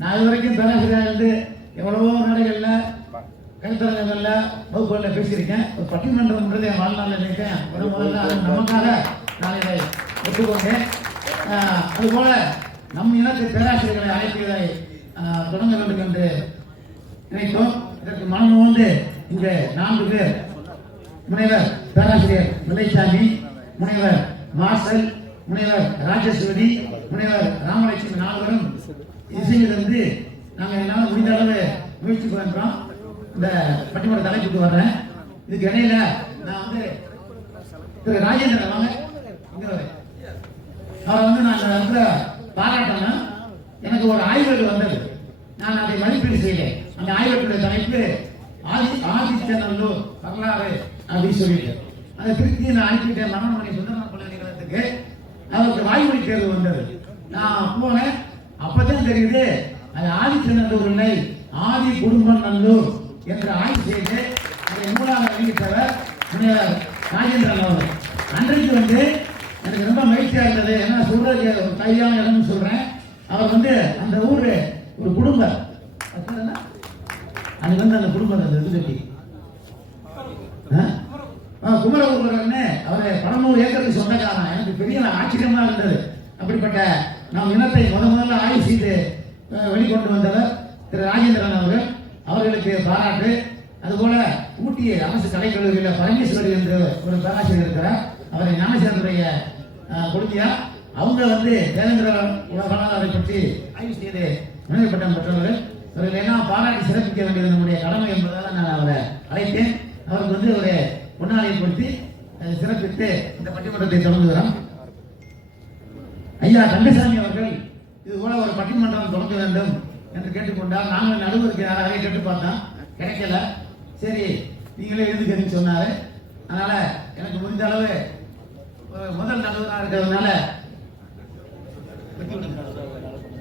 நான் இது வரைக்கும் பேராசிரியர் வந்து எவ்வளவோ நாடுகளில் கருத்தரங்கங்களில் வகுப்புகளில் பேசியிருக்கேன். ஒரு பட்டிமன்றம்ன்றது என் வாழ்நாளில் நினைக்கிறேன் முதல்ல அது நமக்காக நான் இதை ஒத்துக்கொண்டேன். அதுபோல நம் இனத்து பேராசிரியர்களை அழைப்பதை தொடங்க வேண்டும் என்று நினைத்தோம். இதற்கு மனம் வந்து இங்கே 4 பேர், முனைவர் பேராசிரியர் வெள்ளைச்சாமி, முனைவர் மார்சல், முனைவர் ராஜேஸ்வரி, முனைவர் ராமலட்சுமி 4 பேரும் இசையிலிருந்து நாங்கள் என்னால் முடிந்த அளவு முயற்சி பண்ணுறோம். இந்த பட்டிமன்ற தலைப்புக்கு வர்றேன். இதுக்கு இடையில நான் வந்து திரு ராஜேந்திரன் வாங்க அவரை வந்து நான் அந்த இடத்துல பாராட்டணும். எனக்கு ஒரு ஆய்வு வந்தது, நான் அதை மதிப்பீடு செய்தேன். அந்த ஆய்வுடைய தலைப்பு ஆதிச்சநல்லூர் வரலாறு அப்படின்னு சொல்லிட்டு அதை திருப்பி நான் அனுப்பிட்டேன். மனோன்மணி சுந்தரமன் பல்கலைக்கழகத்துக்கு அவருக்கு வாய்மொழி தேர்வு வந்தது. நான் போனேன், அப்பதான் தெரியுது அது ஆதிச்சநல்லூர் இல்லை, ஆதி குடும்பம் நல்லூர் என்று ஆய்வு செய்து அதை நூலாக வெளியிட்டவர் முனைவர் ராஜேந்திரன் அவர்கள். அன்றைக்கு வந்து எனக்கு ரொம்ப மகிழ்ச்சியா இருந்தது. என்ன சொல்றது, ஒரு கையான இடம்னு சொல்றேன். அவர் வந்து அந்த ஊர் ஒரு குடும்பம், அது வந்து அந்த குடும்பம் அந்த இது கட்டி குமரகுருன்னு அவரு 13 ஏக்கருக்கு சொந்தக்காரன். எனக்கு பெரிய ஆச்சரியமா இருந்தது. அப்படிப்பட்ட நாம் இனத்தை முதல்ல ஆய்வு செய்து வெளிக்கொண்டு வந்தவர் திரு ராஜேந்திரன் அவர்கள். அவர்களுக்கு பாராட்டு. அதுபோல ஊட்டி அரசு கலைக்கல்லூரியில் பரமேஸ்வரி என்று ஒரு பேராசிரியர் இருக்கிறார். அவரை ஞானசேகருடைய கொடுத்தியா அவங்க வந்து தேவேந்திர உலகத்தை பற்றி ஆய்வு செய்து முனைவர் பட்டம் பெற்றவர்கள். அவர்கள் எல்லாம் பாராட்டி சிறப்பிக்க வேண்டியது நம்முடைய கடமை என்பதால் நான் அவரை அழைத்தேன். அவருக்கு வந்து ஒரு பொன்னாளைப்படுத்தி சிறப்பித்து இந்த பட்டிமன்றத்தை தொடங்குகிறோம். ஐயா தங்கசாமி அவர்கள் இது போல ஒரு பட்டிமன்றம் தொடங்க வேண்டும் என்று கேட்டுக்கொண்டார். நாங்கள் நடுவருக்கு யாராவது கேட்டு பார்த்தோம், கிடைக்கல. சரி நீங்களே எழுதுக்கிறீங்கன்னு சொன்னாரு. அதனால எனக்கு முடிந்த அளவு முதல் நடுவராக இருக்கிறதுனால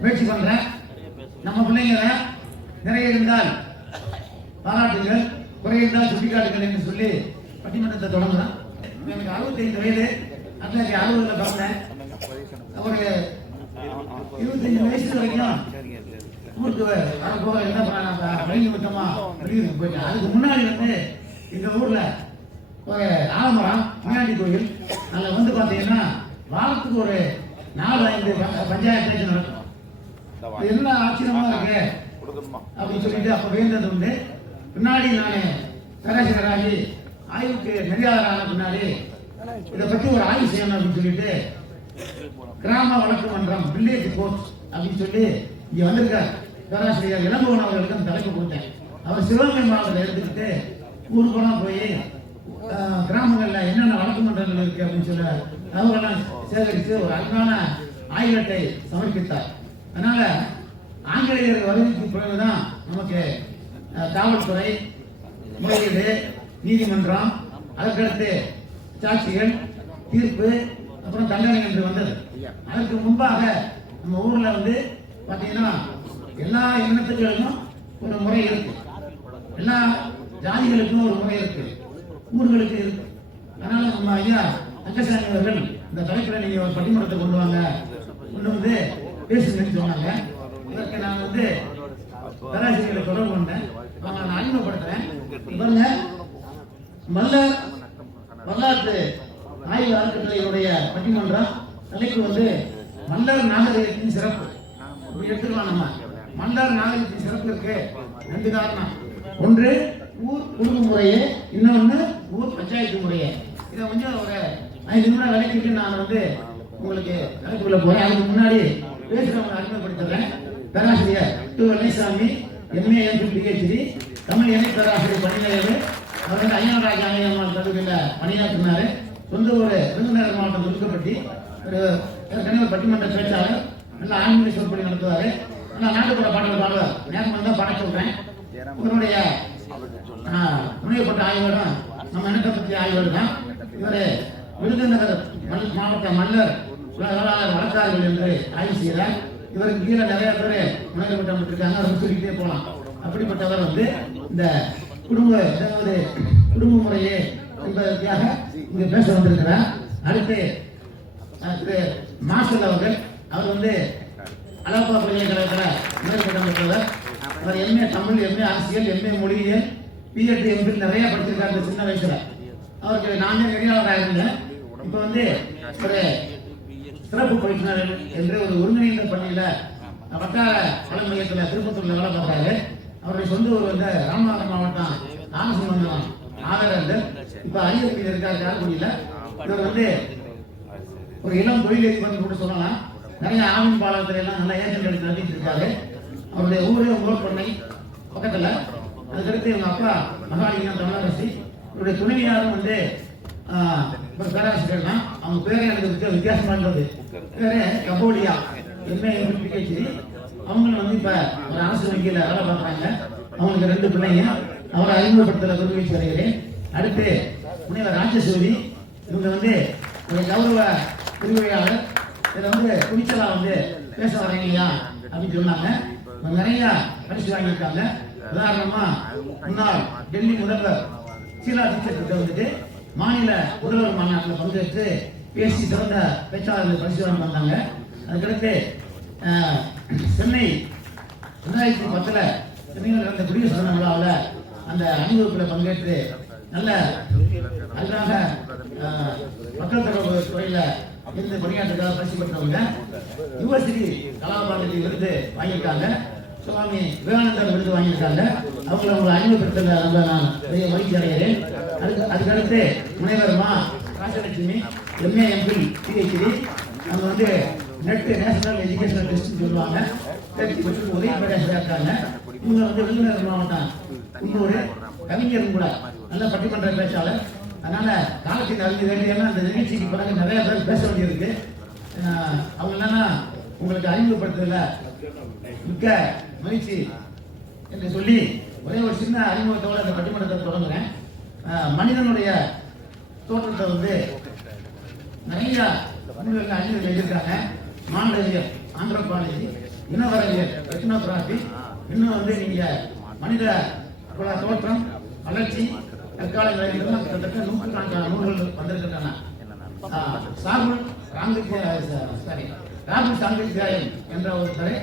முயற்சி பண்றேன். நம்ம பிள்ளைங்க நிறைய இருந்தால் பாராட்டுங்கள், குறை இருந்தால் சுட்டிக்காட்டுங்கள் என்று சொல்லி பட்டிமன்றத்தை தொடங்குறோம். எனக்கு 65 வயது, 1960 பிறந்தேன். ஒரு 25 வயசு வரைக்கும் ஊருக்கு போக என்ன பண்ண வழி விட்டமா வெளியூருக்கு போயிட்டேன். அதுக்கு முன்னாடி வந்து எங்க ஊர்ல ஒரு ஆலமரம் மீனாண்டி கோயில், அதில் வந்து பார்த்தீங்கன்னா வாரத்துக்கு ஒரு 4-5 பஞ்சாயத்து பேச்சு நடக்கும். என்ன ஆச்சரியமா இருக்கு அப்படின்னு சொல்லிட்டு அப்ப வேண்டது உண்டு. பின்னாடி நான் பேராசிரியராகி ஆய்வுக்கு நெறியாளரான பின்னாடி இதை பற்றி ஒரு ஆய்வு செய்யணும் அப்படின்னு சொல்லிட்டு கிராம வழக்கு மன்றம் வில்லேஜ் கோர்ட் அப்படின்னு சொல்லி இங்க வந்திருக்கார் பேராசிரியர் இளம்பவன் அவர்களுக்கு அந்த தலைப்பு கொடுத்தேன். அவர் சிவகங்கை மாவட்டத்தில் எடுத்துக்கிட்டு ஊருக்கெல்லாம் போய் கிராமங்கள்ல என்னென்ன வழக்கு மன்றங்கள் இருக்கு அப்படின்னு சொல்ல தகவலாம் சேகரித்து ஒரு அழகான ஆய்வட்டை சமர்ப்பித்தார். அதனால ஆங்கிலேயர் வருகைக்கு பிறகுதான் நமக்கு காவல்துறை, முறையீடு, நீதிமன்றம், அதற்கடுத்து சாட்சிகள், தீர்ப்பு, அப்புறம் தண்டனை என்று வந்தது. அதற்கு முன்பாக நம்ம ஊர்ல வந்து பாத்தீங்கன்னா எல்லா இனத்துக்களுக்கும் ஒரு முறை இருக்கு, எல்லா ஜாதிகளுக்கும் ஒரு முறை இருக்கு, ஊர்களுக்கு இருக்கு. அதனால நம்ம ஐயா தங்கசாமி அவர்கள் இந்த தலைப்பில் நீங்க ஒரு பட்டிமன்றத்தை கொண்டு வாங்க, கொண்டு வந்து பேசுங்கன்னு சொன்னாங்க. இதற்கு நான் வந்து பேராசிரியர்களை தொடர்பு கொண்டேன். அவங்க நான் அறிமுகப்படுத்துறேன். பாருங்க, மல்லர் வரலாற்று ஆய்வு அறக்கட்டளையுடைய பட்டிமன்றம் தலைப்பு வந்து மல்லர் நாகரிகத்தின் சிறப்பு. எடுத்துக்கலாம். நம்ம மல்லர் நாகரிகத்தின் சிறப்பு இருக்கு 2 காரணம். ஒன்று ஊர் குடும்ப முறையே, இன்னொன்று ஊர் பஞ்சாயத்து முறையே. இதை கொஞ்சம் ஒரு 5 நிமிடம் விளக்கிட்டு நான் வந்து உங்களுக்கு தலைப்புக்குள்ள போறேன். அதுக்கு முன்னாடி பேசுறவங்க அறிமுகப்படுத்துறேன். பேராசிரியர் Vellaisamy, MA MPhil PhD, Tamil இணை பேராசிரியர் பணியாளர். அவர் வந்து ஐயனாராஜ அம்மையம்மாள் கல்லூரியில் பணியாற்றினாரு. சொந்த ஒரு விருதுநகர் மாவட்டம் துருக்கப்பட்டி. ஒரு ஏற்கனவே பட்டிமன்ற பேச்சாளர், நல்லா ஆன்மீக சொற்பொழி நடத்துவார், நல்லா நாட்டுப்புற பாடல் பாடுவார். நேரம் வந்தால் பாட சொல்றேன். இவருடைய முனையப்பட்ட ஆய்வாளர் நம்ம இனத்தை பற்றி ஆய்வாளர் தான். இவர் விருதுநகர் மாவட்ட மல்லர் வழக்காளர்கள் என்று ஆய்வு செய்கிறார். இவருக்கு கீழே நிறைய பேர் முனைவர் பட்டம் பெற்றிருக்காங்க, அதை சொல்லிக்கிட்டே போகலாம். அப்படிப்பட்டவர் வந்து இந்த குடும்ப முறையே என்பதற்காக இங்கே பேச வந்திருக்கிறார். அடுத்து திரு மார்சல் அவர்கள், அவர் வந்து அழகப்பா பல்கலைக்கழகத்தில் மேற்பட்டம் பெற்றவர். அவர் எம்ஏ தமிழ், எம்ஏ அரசியல், எம்ஏ மொழியியல், பிஎட், எம்பில் நிறைய படிச்சிருக்காரு சின்ன வயசுல. அவருக்கு நானே நெறியாளராக இருந்தேன். இப்போ வந்து ஒரு சிறப்பு பயிற்றுனர் என்று ஒரு ஒருங்கிணைந்த பள்ளியில வட்டார கலை மையத்தில் திருப்பத்தூர்ல வேலை பார்த்தாரு. அவருடைய சொந்த ஊர் வந்து ராமநாதபுரம் மாவட்டம் ராமசுமந்தம் ஆதரவு. இப்ப அரியக்குடியில் இருக்காரு காரைக்குடியில. இவர் வந்து ஒரு இளம் தொழிலதிபர் கூட சொல்லலாம். நிறைய ஆவின் பாலத்துல எல்லாம் நல்ல ஏஜென்ட் எடுத்து நடத்திட்டு இருக்காரு. அவருடைய ஊரு உங்களப்பண்ணை பக்கத்துல. அதுக்கடுத்து இவங்க அப்பா மகாலிங்கம் தமிழரசி. இவருடைய துணைவியாரும் வந்து பேராசிரியர் தான். அவங்க பேரே எனக்கு வித்தியாசமா இருந்தது. பேரே கபோலியா, எம்ஏ பிஹெச்டி. அவங்களும் வந்து இப்ப ஒரு அரசு வங்கியில வேலை பார்க்குறாங்க. அவங்களுக்கு 2 பிள்ளைங்க. அவரை அறிமுகப்படுத்தல குருவீச்சு வருகிறேன். அடுத்து முனைவர் ராஜசூரி. இவங்க வந்து ஒரு கௌரவ விரிவுரையாளர். இதில் வந்து துணிச்சலா வந்து பேச வரீங்களா அப்படின்னு சொன்னாங்க. நிறைய பரிசு வாங்கியிருக்காங்க. உதாரணமா முன்னாள் டெல்லி முதல்வர் சீலா தீட்சித் வந்துட்டு மாநில முதல்வர் மாநாட்டில் பங்கேற்று பேசி சிறந்த பேச்சாளர்கள் பரிசு வாங்கி வந்தாங்க. அதுக்கடுத்து சென்னை 2010 சென்னையில் நடந்த குடியரசு தின விழாவில் அந்த அணிவகுப்பில் பங்கேற்று நல்ல அழகாக மக்கள் தொடர்பு துறையில் இருந்து பணியாற்றுக்காக பரிசு பெற்றவங்க. யுவஸ்ரீ கலாபாரதி விருது வாங்கியிருக்காங்க. சுவாமி விவேகானந்தர் விருது வாங்கியிருக்காங்க. அவங்களை உங்களை அறிமுகப்படுத்தல ரொம்ப நான் பெரிய மகிழ்ச்சி அடைகிறேன். அதுக்கடுத்து முனைவர் மா ராஜலட்சுமி, எம்ஏ எம்பில் பிஹெச்டி. அவங்க வந்து நெட் நேஷனல் எஜுகேஷனல் டெஸ்ட் சொல்லுவாங்க. உதவி பிரதேசம் இருக்காங்க. இவங்க வந்து விருதுநகர் மாவட்டம் குன்னூர். கவிஞரும் கூட நல்ல பட்டிமன்ற பேச்சாளர். அதனால காலத்துக்கு அறிஞ்சு வேண்டியன்னா அந்த நிகழ்ச்சிக்கு பிறகு நிறைய பேர் பேச வேண்டியிருக்கு. அவங்க என்னன்னா உங்களுக்கு அறிமுகப்படுத்துறதுல மிக்க மகிழ்ச்சி என்று சொல்லி ஒரே ஒரு சின்ன அறிமுகத்தோடு அந்த பட்டிமன்றத்தை தொடங்குறேன். மனிதனுடைய தோற்றத்தை வந்து நிறைய அறிஞர்கள் எழுதியிருக்காங்க. மாண்டவியல், ஆந்த்ரோபாலஜி, இனவரவியல், எத்னோகிராபி. இன்னும் வந்து நீங்க மனித தோற்றம், வளர்ச்சி, தற்கால நிலையிலும் கிட்டத்தட்ட 100கணக்கான நூல்கள் வந்திருக்கின்றன. ராகுல் சாங்கித்யாயன் என்ற ஒருத்தரை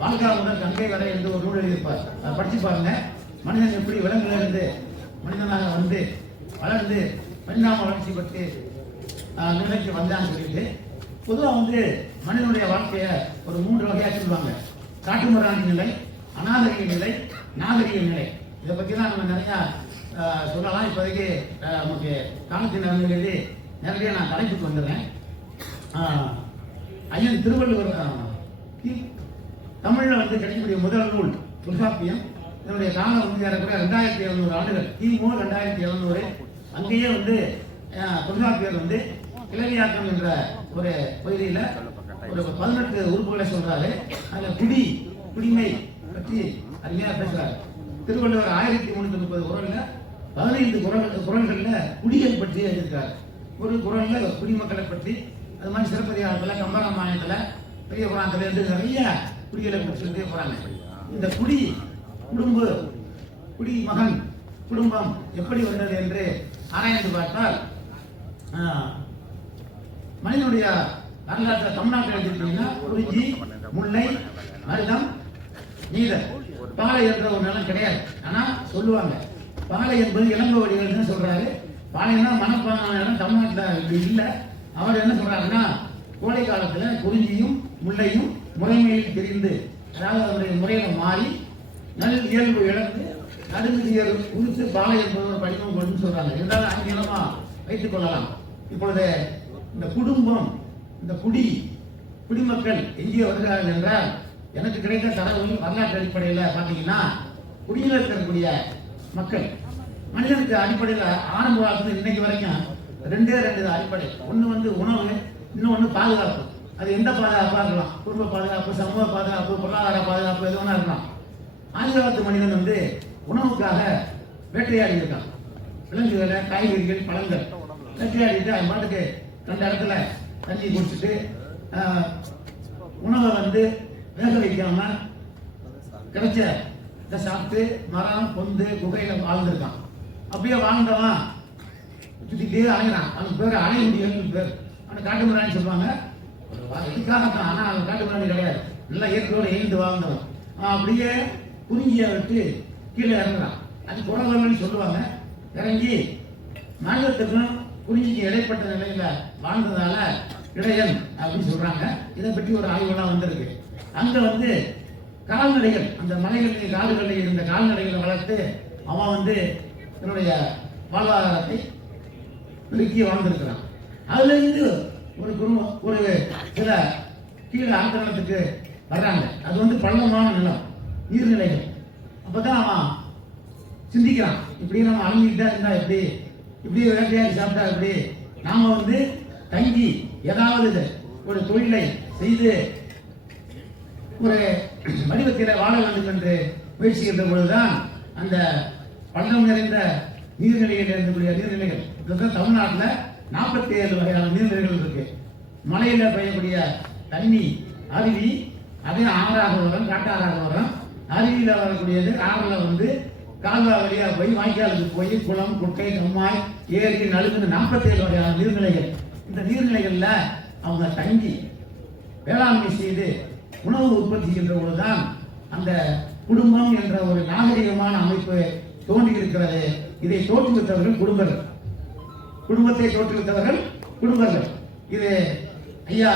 வாழ்க்கா முதல் கங்கை வரை என்று ஒரு நூல் எழுதியிருப்பார். அதை படிச்சு பாருங்க. மனிதன் எப்படி விலங்கிலிருந்து மனிதனாக வந்து வளர்ந்து பரிணாம வளர்ச்சி பற்றி நிலைக்கு வந்தான்னு சொல்லிட்டு பொதுவாக வந்து மனிதனுடைய வாழ்க்கையை ஒரு 3 வகையாக சொல்லுவாங்க. காட்டுமிராண்டி நிலை, அநாகரிக நிலை, நாகரிக நிலை. இதை பற்றி தான் நம்ம நிறையா சொல்லலாம். இப்போதைக்கு நமக்கு காலத்தின் அறிஞர்களே நேரடியாக நான் தலைப்புக்கு வந்துடுறேன். ஐயன் திருவள்ளுவர் தமிழில் வந்து கிடைக்கக்கூடிய முதல் நூல் தொல்காப்பியம். இதனுடைய காலம் வந்து ஏறக்குறைய 2700 ஆண்டுகள், கிமு 2700. அங்கேயே வந்து தொல்காப்பியர் வந்து கிளவியாக்கம் என்ற ஒரு பகுதியில் ஒரு 18 உறுப்புகளை சொல்றாரு. அதில் குடிமை பற்றி அருமையாக பேசுறாரு. திருவள்ளுவர் 1330 குறள்ல 15 குறள்களில் குடிகள் பற்றி எழுதியிருக்காரு. ஒரு குறள்ல குடிமக்களை பற்றி, அது மாதிரி சிறப்பதிகாரத்தில், கம்பராமாயணத்தில், பெரிய புராணத்தில் இருந்து நிறைய குடிகளை பற்றி சொல்லிட்டே போறாங்க. இந்த குடிமகன் குடும்பம் எப்படி வந்தது என்று ஆராய்ந்து பார்த்தால் மனிதனுடைய வரலாற்றை தமிழ்நாட்டில் எடுத்துக்கிட்டீங்கன்னா குறிஞ்சி, முல்லை, மருதம், நீதர், பாலை என்ற ஒரு நிலம் கிடையாது. ஆனா சொல்லுவாங்க பாலை என்பது இளங்கோவடிகள் சொல்றாரு. பாலைன்னா மனப்பான இடம் தமிழ்நாட்டில் இல்லை. அவர் என்ன சொல்றாருன்னா கோடை காலத்துல குறிஞ்சியும் முல்லையும் முறைமையில் தெரிந்து, அதாவது அவருடைய முறையில மாறி நல் இயல்பு இழந்து நடுநிலையர் குறித்து பாலை என்பது ஒரு படிமம் கொண்டு சொல்றாங்க. இருந்தாலும் அங்கீகமா வைத்துக் கொள்ளலாம். இப்பொழுது இந்த குடும்பம், இந்த குடிமக்கள் எங்கே வருகிறார்கள் என்றால், எனக்கு கிடைத்த தரவு வரலாற்று அடிப்படையில் பார்த்தீங்கன்னா குடியில் இருக்கக்கூடிய மக்கள் மனிதனுக்கு அடிப்படையில் ஆரம்ப காலத்துல இன்னைக்கு வரைக்கும் 2 அடிப்படை. ஒன்று வந்து உணவு, இன்னொன்று பாதுகாப்பு. அது எந்த பாதுகாப்பாக இருக்கலாம், குடும்ப பாதுகாப்பு, சமூக பாதுகாப்பு, பொருளாதார பாதுகாப்பு, எது வேணா இருக்கலாம். ஆதிகாலத்து மனிதன் வந்து உணவுக்காக வேட்டையாடி இருக்கான். விலங்குகளை, காய்கறிகள், பழங்கள் வேட்டையாடிட்டு அது பாட்டுக்கு 2 இடத்துல தண்ணி குடிச்சிட்டு உணவை வந்து வேக வைக்காம கிடைச்ச இதை சாப்பிட்டு மரம், பொந்து, குகையில வாழ்ந்துருக்கான். அப்படியே வாழ்ந்தவன் சுத்திட்டே அலைகிறான். அவனுக்கு பேர் அலைமுடியல் பேர். அவனை காட்டுமிராணி சொல்லுவாங்க. இதுக்காகத்தான். ஆனா அவன் காட்டுமிராணி கிடையாது. நல்லா இயற்கையோடு எழுந்து வாழ்ந்தவன். அப்படியே குறிஞ்சியை விட்டு கீழே இறங்குறான். அது குறவர்கள்னு சொல்லுவாங்க. இறங்கி மனிதத்துக்கும் குறிஞ்சிக்கு இடைப்பட்ட நிலையில வாழ்ந்ததால இடையன் அப்படின்னு சொல்றாங்க. இதை பற்றி ஒரு ஆய்வுலாம் வந்திருக்கு. அங்க வந்து கால்நடைகள், அந்த மலைகளில் காடுகளில் இருந்த கால்நடைகளை வளர்த்து அவன் வந்து தன்னுடைய வாழ்வாதாரத்தை பெருக்கி வாழ்ந்திருக்கிறான். அதுல இருந்து ஒரு குடும்பம் ஒரு சில கீழே ஆக்கிரமணத்துக்கு வர்றாங்க. அது வந்து பள்ளமான நிலம், நீர்நிலைகள். அப்பதான் அவன் சிந்திக்கிறான், இப்படி நம்ம அணுகிட்டா இருந்தா எப்படி, இப்படி வேட்டையாடி சாப்பிட்டா எப்படி, நாம வந்து தங்கி ஏதாவது ஒரு தொழிலை செய்து ஒரு வடிவத்தில் வாழ வேண்டும் என்று முயற்சிக்கின்ற பொழுதுதான் அந்த பள்ளம் நிறைந்த நீர்நிலைகள் இருக்கக்கூடிய நீர்நிலைகள், தமிழ்நாட்டில் 47 வகையான நீர்நிலைகள் இருக்கு. மலையில பெய்யக்கூடிய தண்ணி அருவி, அதே ஆறாக வரும், காட்டாறாக வரும். அருவியில வரக்கூடியது ஆறுல வந்து கால்வா வழியா போய் வாய்க்காலுக்கு போய் குளம், குட்டை, கம்மாய், ஏரி, நலுங்குன்னு 47 வகையான நீர்நிலைகள். இந்த நீர்நிலைகள்ல அவங்க தங்கி வேளாண்மை செய்து உணவு உற்பத்தி செய்கின்ற பொழுதுதான் அந்த குடும்பம் என்ற ஒரு நாகரிகமான அமைப்பு தோன்றி இருக்கிறது. இதை தோற்றுவித்தவர்கள் குடும்பங்கள், குடும்பத்தை தோற்றுவித்தவர்கள் குடும்பங்கள். இது ஐயா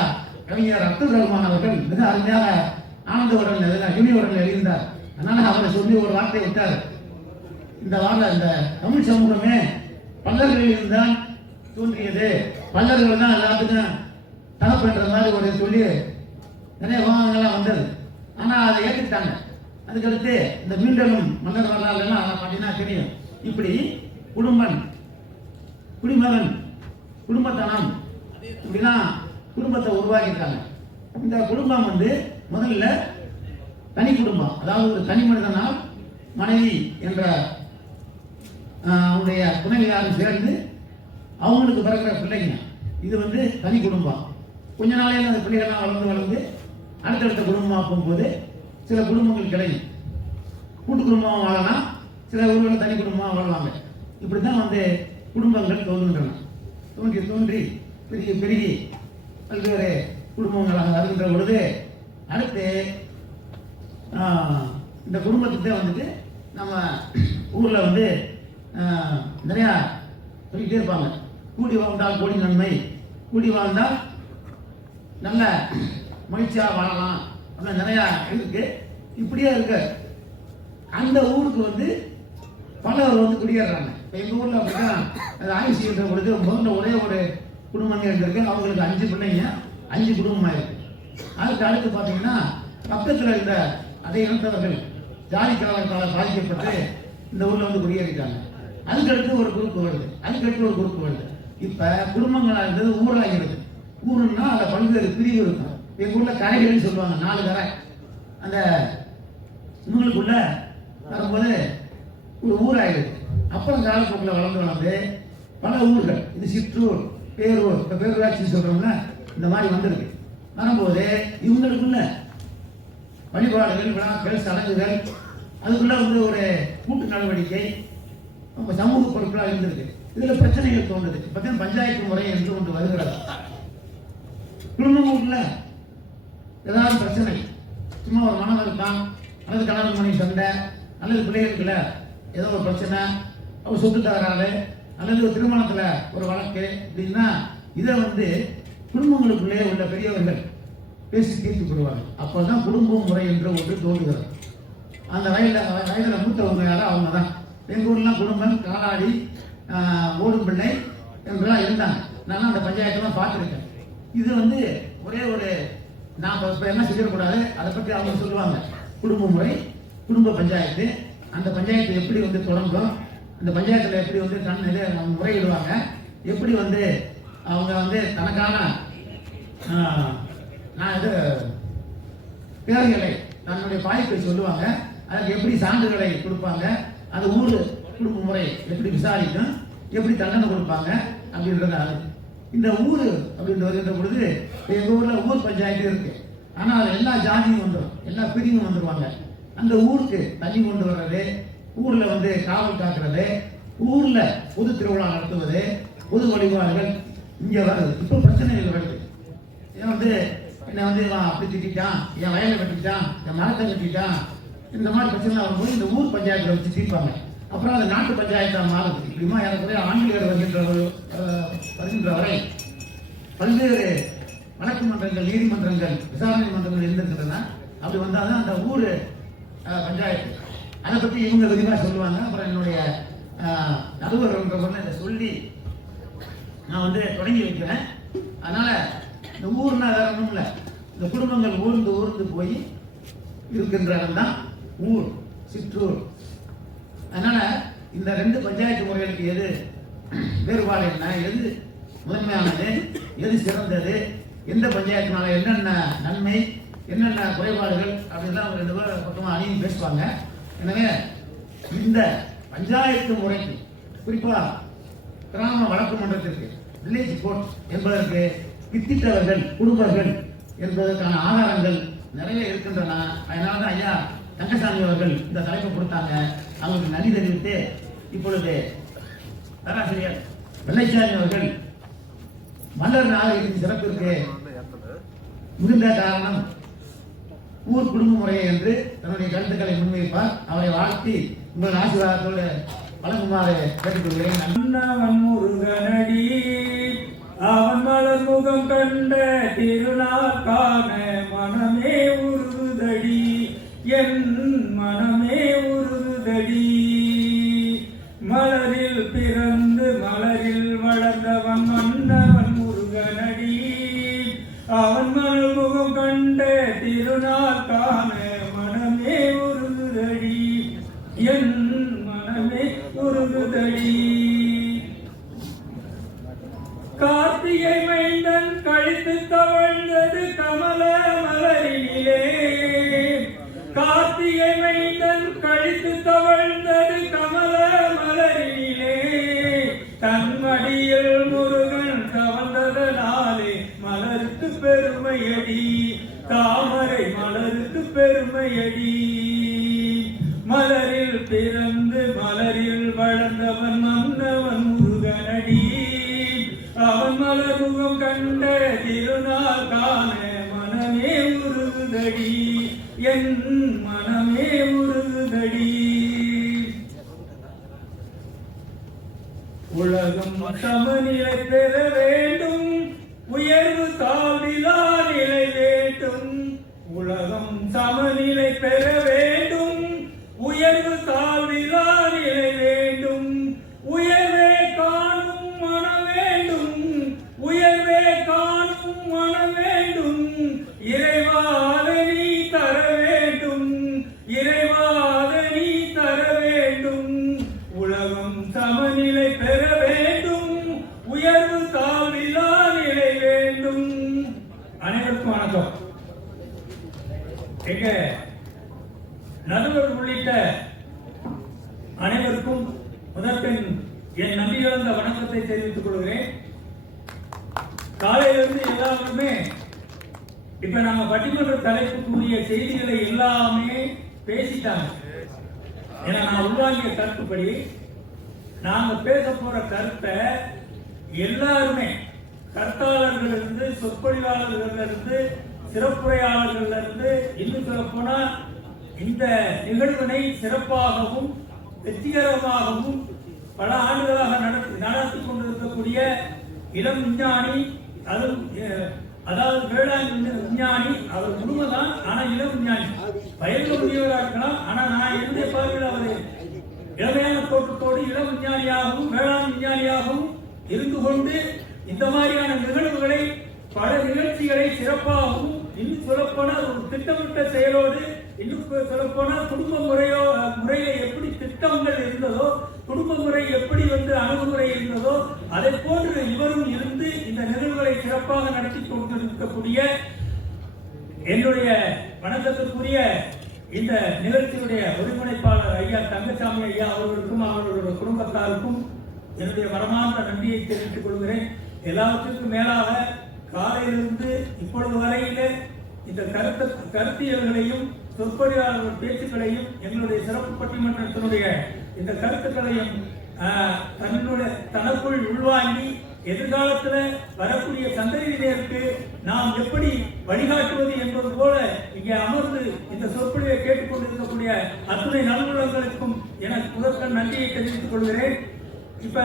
கவிஞர் அப்துல் ரஹ்மான் அவர்கள் மிக அருமையாக ஆனந்தவுடன் இனியுடன் எழுதியிருந்தார். அதனால அவரை சொல்லி ஒரு வார்த்தை விட்டார். இந்த வாரம் இந்த தமிழ் சமூகமே பல்லர்களில் இருந்தான் தோன்றியது, பல்லர்கள் தான் எல்லாத்துக்கும் தகப்பன்ற மாதிரி ஒரு சொல்லி நிறைய விவாதங்கள்லாம் வந்தது. ஆனால் அதை ஏற்றுட்டாங்க. அதுக்கடுத்து இந்த மீண்டலும் மன்னர் வரலாறுலாம் பார்த்தீங்கன்னா தெரியும். இப்படி குடும்பம், குடிமகன், குடும்பத்தனம், இப்படிலாம் குடும்பத்தை உருவாக்கியிருக்காங்க. இந்த குடும்பம் வந்து முதல்ல தனி குடும்பம், அதாவது ஒரு தனி மனிதனால் மனைவி என்ற அவங்களுடைய துணைவியாரும் சேர்ந்து அவங்களுக்கு பிறக்கிற பிள்ளைங்க, இது வந்து தனி குடும்பம். கொஞ்ச நாளையில் அந்த பிள்ளைகள்லாம் வளர்ந்து அடுத்தடுத்த குடும்பமாக போகும்போது சில குடும்பங்கள் கிடைக்கும். கூட்டு குடும்பமாக வாழலாம், சில ஊர்களில் தனி குடும்பமாக வாழ்வாங்க. இப்படி தான் வந்து குடும்பங்கள் தோன்றுகின்றன. தோன்றி பெருகி பல்வேறு குடும்பங்களாக வருகின்ற பொழுது அடுத்து இந்த குடும்பத்துக்கு வந்துட்டு நம்ம ஊரில் வந்து நிறையா சொல்லிகிட்டே இருப்பாங்க. கூடி வாழ்ந்தால் கோடி நன்மை, கூடி வாழ்ந்தால் நல்ல மகிழ்ச்சியாக வாழலாம் அப்படின்னு நிறையா இருக்கு. இப்படியே இருக்கு. அந்த ஊருக்கு வந்து பலர் வந்து குடியேறாங்க. இப்போ எங்கள் ஊரில் அப்படிதான் அது ஆய்வு செய்கின்ற பொழுது முதல்ல ஒரே ஒரு குடும்பமே இருந்திருக்கு. அவங்களுக்கு 5 பிள்ளைங்க, 5 குடும்பமாக இருக்கு. அதுக்கு அடுத்து பார்த்தீங்கன்னா பக்கத்தில் இருந்த அதை இனத்தவர்கள் ஜாதி கலவரத்தால் பாதிக்கப்பட்டு இந்த ஊரில் வந்து குடியேறிட்டாங்க. அதுக்கடுத்து ஒரு குரூப் வருது, அதுக்கடுத்து ஒரு குரூப் வருது. இப்போ குடும்பங்களாக இருந்தது ஊராகிறது. ஊருன்னா அதில் பல்வேறு பிரிவு இருக்கும். எங்கள் ஊரில் கரைகள்னு சொல்லுவாங்க, 4 கரை. அந்த இவங்களுக்குள்ள வரும்போது ஒரு ஊராயிடுது. அப்புறம் காலப்போக்கில் வளர்ந்து பல ஊர்கள், இது சிற்றூர், பேரூர், இப்போ பேரூராட்சி சொல்கிறோம்ல, இந்த மாதிரி வந்திருக்கு. வரும்போது இவங்களுக்குள்ள வழிபாடுகள், விழாக்கள், சடங்குகள், அதுக்குள்ள வந்து ஒரு கூட்டு நடவடிக்கை, நம்ம சமூக பொறுப்பெல்லாம் இருந்திருக்கு. இதில் பிரச்சனைகள் தோன்றுது. இப்போ பஞ்சாயத்து முறை என்று கொண்டு வருகிறது. குடும்பங்களுக்குள்ள ஏதாவது பிரச்சனை, சும்மா ஒரு மனம் இருப்பான், அல்லது கணவன் மனைவி சண்டை, அல்லது பிள்ளைகளுக்குள்ள ஏதோ ஒரு பிரச்சனை, அவர் சொத்து தகராறு, அல்லது ஒரு திருமணத்தில் ஒரு வழக்கு அப்படின்னா இதை வந்து குடும்பங்களுக்குள்ளே உள்ள பெரியவர்கள் பேசி தீர்த்து கொள்வாங்க. அப்போதான் குடும்ப முறை என்ற ஒன்று தோன்றுகிறது. அந்த வயதில் மூத்தவங்க யாரோ அவங்க தான். எங்கள் ஊர்லாம் குடும்பம், காலாடி, ஓடும் பிள்ளை என்றெல்லாம் இருந்தாங்க. நான் அந்த பஞ்சாயத்தெல்லாம் பார்த்துருக்கேன். இது வந்து ஒரே ஒரு நாம் இப்போ என்ன செய்யக்கூடாது, அதை பற்றி அவங்க சொல்லுவாங்க. குடும்ப முறை, குடும்ப பஞ்சாயத்து, அந்த பஞ்சாயத்து எப்படி வந்து தொடங்கும், அந்த பஞ்சாயத்தில் எப்படி வந்து தன் இதை முறையிடுவாங்க, எப்படி வந்து அவங்க வந்து தனக்கான நான் இது தேவைகளை தன்னுடைய பாய்ப்பை சொல்லுவாங்க, அதுக்கு எப்படி சான்றுகளை கொடுப்பாங்க, அது ஊர் குடும்ப முறை எப்படி விசாரிக்கும், எப்படி தண்டனை கொடுப்பாங்க அப்படின்றது. அது இந்த ஊர் அப்படின்னு வருகின்ற பொழுது எங்கள் ஊரில் ஊர் பஞ்சாயத்து இருக்கு. ஆனால் அது எல்லா ஜாதியும் வந்துடும், எல்லா பிரிவும் வந்துடுவாங்க. அந்த ஊருக்கு தண்ணி கொண்டு வர்றது, ஊரில் வந்து காவல் காக்கிறது, ஊரில் பொது திருவிழா நடத்துவது, பொது வழிபாடுகள் இங்கே வருது. இப்போ பிரச்சனைகள் வருது. ஏன் வந்து என்னை வந்து இவன் அப்படி திட்டான், என் வயலை கட்டிட்டான், என் மரத்தை கட்டிட்டான், இந்த மாதிரி பிரச்சனை வரும்போது இந்த ஊர் பஞ்சாயத்தில் வச்சு தீர்ப்பாங்க. அப்புறம் அது நாட்டு பஞ்சாயத்தாக மாறுது. இப்படிமா எனக்கு ஆண்டுகள் வருகின்ற வரை பல்வேறு வழக்கு மன்றங்கள், நீதிமன்றங்கள், விசாரணை மன்றங்கள் இருந்திருக்கின்றன. அப்படி வந்தால் தான் அந்த ஊர் பஞ்சாயத்து. அதை பற்றி இவங்க விரிவாக சொல்லுவாங்க. அப்புறம் என்னுடைய நடுவர்ன்றவங்க இதை சொல்லி நான் வந்து தொடங்கி வைக்கிறேன். அதனால் இந்த ஊர்னா வேற ஒன்றும் இல்லை, இந்த குடும்பங்கள் ஊர்ந்து ஊர்ந்து போய் இருக்கின்ற இடம் தான் ஊர், சிற்றூர். அதனால் இந்த ரெண்டு பஞ்சாயத்து முறைகளுக்கு எது வேறுபாடு என்ன, எது முதன்மையானது, எது சிறந்தது, எந்த பஞ்சாயத்தினால என்னென்ன நன்மை, என்னென்ன குறைபாடுகள் அப்படின்லாம் ரெண்டு பேரும் பக்கமாக அணியும் பேசுவாங்க. எனவே இந்த பஞ்சாயத்து முறைக்கு குறிப்பாக கிராம வழக்கு மன்றத்திற்கு வில்லேஜ் கோர்ட் என்பதற்கு வித்திட்டவர்கள் குடும்பங்கள் என்பதற்கான ஆதாரங்கள் நிறைய இருக்கின்றன. அதனால தான் ஐயா தங்கசாமி அவர்கள் இந்த தலைப்பை கொடுத்தாங்க. அவங்களுக்கு நன்றி தெரிவித்து இப்பொழுது பேராசிரியர் வெள்ளைச்சாமி அவர்கள் மலர் நாகரிகத்தின் சிறப்பிற்கு மிகுந்த காரணம் ஊர் குடும்ப முறையை என்று தன்னுடைய கருத்துக்களை முன்வைப்பார். அவரை வாழ்த்தி உங்கள் ஆசீர்வாதத்தோடு வழங்குமாறு கேட்டுக்கொள்கிறேன். அண்ணவன் முருகனடி அவன் மலர் முகம் கண்ட திருநாள் காண மனமே உருகுதடி, என் மனமே உருகுதடி. மலரில் பிறந்து மலரில் வளர்ந்தவன் மன்னவன் முருகனடி அவன் மலர் முகம் கண்ட திருநாள் காண மனமே உருகுதடி, என் மனமே உருகுதடி. கார்த்திகை மைந்தன் கழித்து தவழ்ந்தது கமல மலரினிலே, கார்த்திகை மைந்தன் கழித்து தவழ்ந்தது கமல மலரினிலே. தன் மடியில் முருகன் தவழ்ந்ததனாலே மலருக்கு பெருமையடி, தாமரை மலருக்கு பெருமையடி. மலரில் பிறந்து மலரில் வளர்ந்தவன் மன்னவன் முருகனடி அவன் மலர் முகம் கண்ட திருநாள் காண மனமே உருகுதடி, என் மனமே உருகுதடி. உலகம் சமநிலை பெற வேண்டும், உயர்வு தாழ்விலா நிலை வேண்டும். உலகம் சமநிலை பெற வேண்டும், உயர்வு தாழ்விலா நிலை வேண்டும். உயர்வே காணும் மனம் வேண்டும், உயர்வே காணும் மனம் வேண்டும். இறைவாத நீ தர வேண்டும், இறைவாத நீ தர வேண்டும். உலகம் சமநிலை பெற வேண்டும், உயர்வு தாழ்விலா நிலை வேண்டும். அனைவருக்கும் வணக்கம். எங்க நடுவர் உள்ளிட்ட அனைவருக்கும் முதற்கண் என் நன்றி கலந்த வணக்கத்தை தெரிவித்துக் கொள்கிறேன். காலையிலிருந்து எல்லாருமே இப்ப நாம பட்டிமன்ற தலைப்புக்குரிய செய்திகளை எல்லாமே பேசிட்டாங்க. ஏன்னா நான் உள்வாங்கிய கருத்துப்படி நாங்க பேச போற கருத்தை எல்லாருமே கருத்தாளர்கள் இருந்து, சொற்பொழிவாளர்கள் இருந்து, சிறப்புரையாளர்கள் இருந்து, இன்னும் சொல்ல போனா இந்த நிகழ்வினை சிறப்பாகவும் வெற்றிகரமாகவும் பல ஆண்டுகளாக நடத்தி கொண்டிருக்கக்கூடிய இளம் விஞ்ஞானி, அதாவது வேளாண் விஞ்ஞானி, அவர் குடும்பம்தான். ஆனா இளம் விஞ்ஞானி, வயது முதியவராக இருக்கலாம். ஆனா நான் என்னுடைய பார்வையில் அவர் இளமையான தோற்றத்தோடு இளம் விஞ்ஞானியாகவும் வேளாண் விஞ்ஞானியாகவும் இருந்து கொண்டு இந்த மாதிரியான நிகழ்வுகளை, பல நிகழ்ச்சிகளை சிறப்பாகவும், இன்னும் சொல்லப்போனால் ஒரு திட்டமிட்ட செயலோடு, இன்னும் சொல்லப்போனால் குடும்ப முறையில எப்படி திட்டங்கள் இருந்ததோ, குடும்ப முறை எப்படி அணுகுமுறை இருந்ததோ அதை போன்று இவரும் இருந்து இந்த நிகழ்வுகளை சிறப்பாக நடத்தி கொண்டிருக்கக்கூடிய என்னுடைய வணக்கத்திற்குரிய இந்த நிகழ்ச்சியுடைய ஒருங்கிணைப்பாளர் ஐயா தங்கசாமி ஐயா அவர்களுக்கும் அவர்களுடைய குடும்பத்தாருக்கும் என்னுடைய மனமார்ந்த நன்றியை தெரிவித்துக் கொள்கிறேன். எல்லாவற்றுக்கும் மேலாக காலையிலிருந்து இப்பொழுது வரையில இந்த கருத்தியல்களையும் சொற்பொழிவாளர்கள் பேச்சுக்களையும் எங்களுடைய சிறப்பு பட்டிமன்றத்தினுடைய இந்த கருத்துக்களையும் தன்னுடைய தனக்குள் உள்வாங்கி எதிர்காலத்துல வரக்கூடிய சந்ததியினருக்கு நாம் எப்படி வழிகாட்டுவது என்பது போல இங்கே அமர்ந்து இந்த சொற்பொழிவை கேட்டுக்கொண்டிருக்கக்கூடிய அத்துணை நல்வுள்ளங்களுக்கும் எனக்கு முதற்கண் நன்றியை தெரிவித்துக் கொள்கிறேன். இப்ப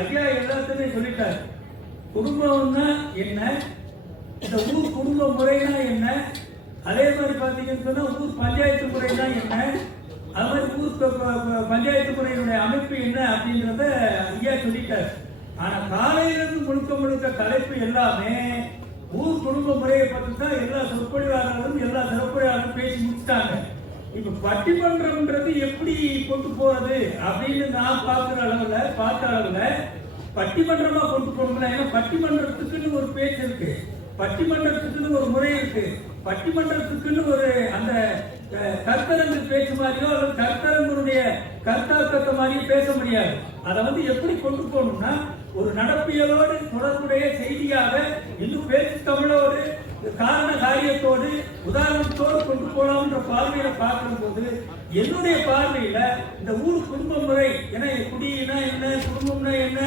ஐயா எல்லாத்தையுமே சொல்லிட்டார். குடும்பம்னா என்ன, இந்த ஊர் குடும்ப முறைனா என்ன, அதே மாதிரி பாத்தீங்கன்னு சொன்னா ஊர் பஞ்சாயத்து முறைனா என்ன, அது மாதிரி ஊர் பஞ்சாயத்து முறையினுடைய அமைப்பு என்ன அப்படின்றத ஐயா சொல்லிட்டார். ஆனா காலையிலிருந்து முழுக்க முழுக்க தலைப்பு எல்லாமே ஊர் குடும்ப முறையை பற்றி தான் எல்லா சொற்பொழிவாளர்களும் எல்லா சிறப்புரையாளரும் பேசி முடிச்சிட்டாங்க. இப்ப பட்டிமன்றம்ன்றது எப்படி கொண்டு போறது அப்படின்னு நான் பார்த்த அளவுல பட்டிமன்றமா கொண்டு போகணும்னா, ஏன்னா பட்டிமன்றத்துக்குன்னு ஒரு பேச்சு இருக்கு, பட்டிமன்றத்துக்குன்னு ஒரு முறை இருக்கு, பட்டிமன்றத்துக்குன்னு ஒரு அந்த கருத்தரங்கு பேச்சு மாதிரியோ அல்லது கருத்தரங்களுடைய கருத்தாக்கத்தை மாதிரியோ பேச முடியாது. அதை எப்படி கொண்டு போகணும்னா ஒரு நடப்பியலோடு தொடர்புடைய செய்தியாக இன்னும் பேச்சு தமிழோடு காரண காரியத்தோடு உதாரணத்தோடு கொண்டு போலாம்ன்ற பார்வையில பார்க்கிற போது என்னுடைய பார்வையில இந்த ஊர் குடும்ப முறை என்ன, குடினா என்ன, குடும்பம்னா என்ன,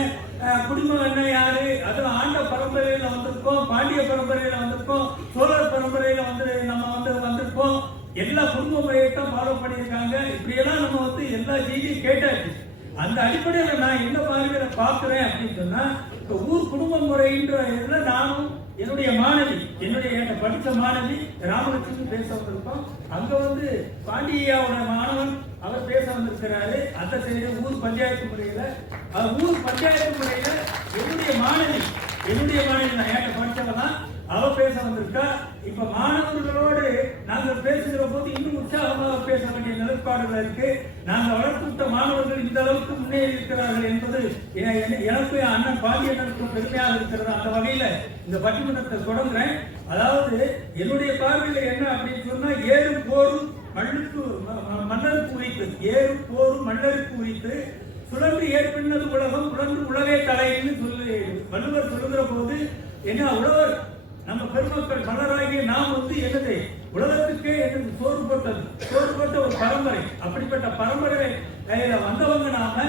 குடும்பம் என்ன யாரு, அதுல ஆண்ட பரம்பரையில வந்திருக்கோம், பாண்டிய பரம்பரையில வந்திருக்கோம், சோழர் பரம்பரையில நம்ம வந்திருக்கோம், எல்லா குடும்ப முறையைத்தான் ஃபாலோ பண்ணியிருக்காங்க. இப்படியெல்லாம் நம்ம எல்லா செய்தியும் கேட்டாச்சு. அந்த அடிப்படையில் நான் என்ன பார்வையில பார்க்கிறேன் அப்படின்னு சொன்னா, இப்ப ஊர் குடும்ப முறைன்ற இதுல நானும் என்னுடைய மாணவி, என்னுடைய படித்த மாணவி ராமலட்சுமி பேச வந்திருக்கோம். அங்க பாண்டியாவோட மாணவன் அவர் பேச வந்திருக்கிறாரு. அந்த சைடு ஊர் பஞ்சாயத்து முறையில, ஊர் பஞ்சாயத்து முறையில என்னுடைய மாணவி நான் ஏட்ட படித்தவதான் அவ பேச வந்திருக்கா. இப்ப மாணவர்களோடு நாங்கள் பேசுகிற போது இன்னும் உற்சாகமாக பேச வேண்டிய நிலைப்பாடுகள் இருக்கு. நாங்கள் வளர்த்துவிட்ட மாணவர்கள் இந்த அளவுக்கு முன்னேறி இருக்கிறார்கள் என்பது எனக்கு அண்ணன் பாண்டியனுக்கும் பெருமையாக இருக்கிறது. அந்த வகையில இந்த பட்டிமன்றத்தை தொடங்குறேன். அதாவது என்னுடைய பார்வையில என்ன அப்படின்னு சொன்னா, ஏறும் போரும் மன்னருக்கு உரித்து, ஏறும் போரும் மன்னருக்கு உரித்து, சுழன்று ஏற்பின்னது உலகம், சுழன்று உலகே தலைன்னு சொல்லி வள்ளுவர் சொல்லுகிற போது என்ன, உழவர் நம்ம பெருமக்கள் மலராகிய நாம் என்னது உலகத்துக்கே சோறு போட்ட ஒரு பரம்பரை. அப்படிப்பட்ட பரம்பரை வந்தவங்க நாம.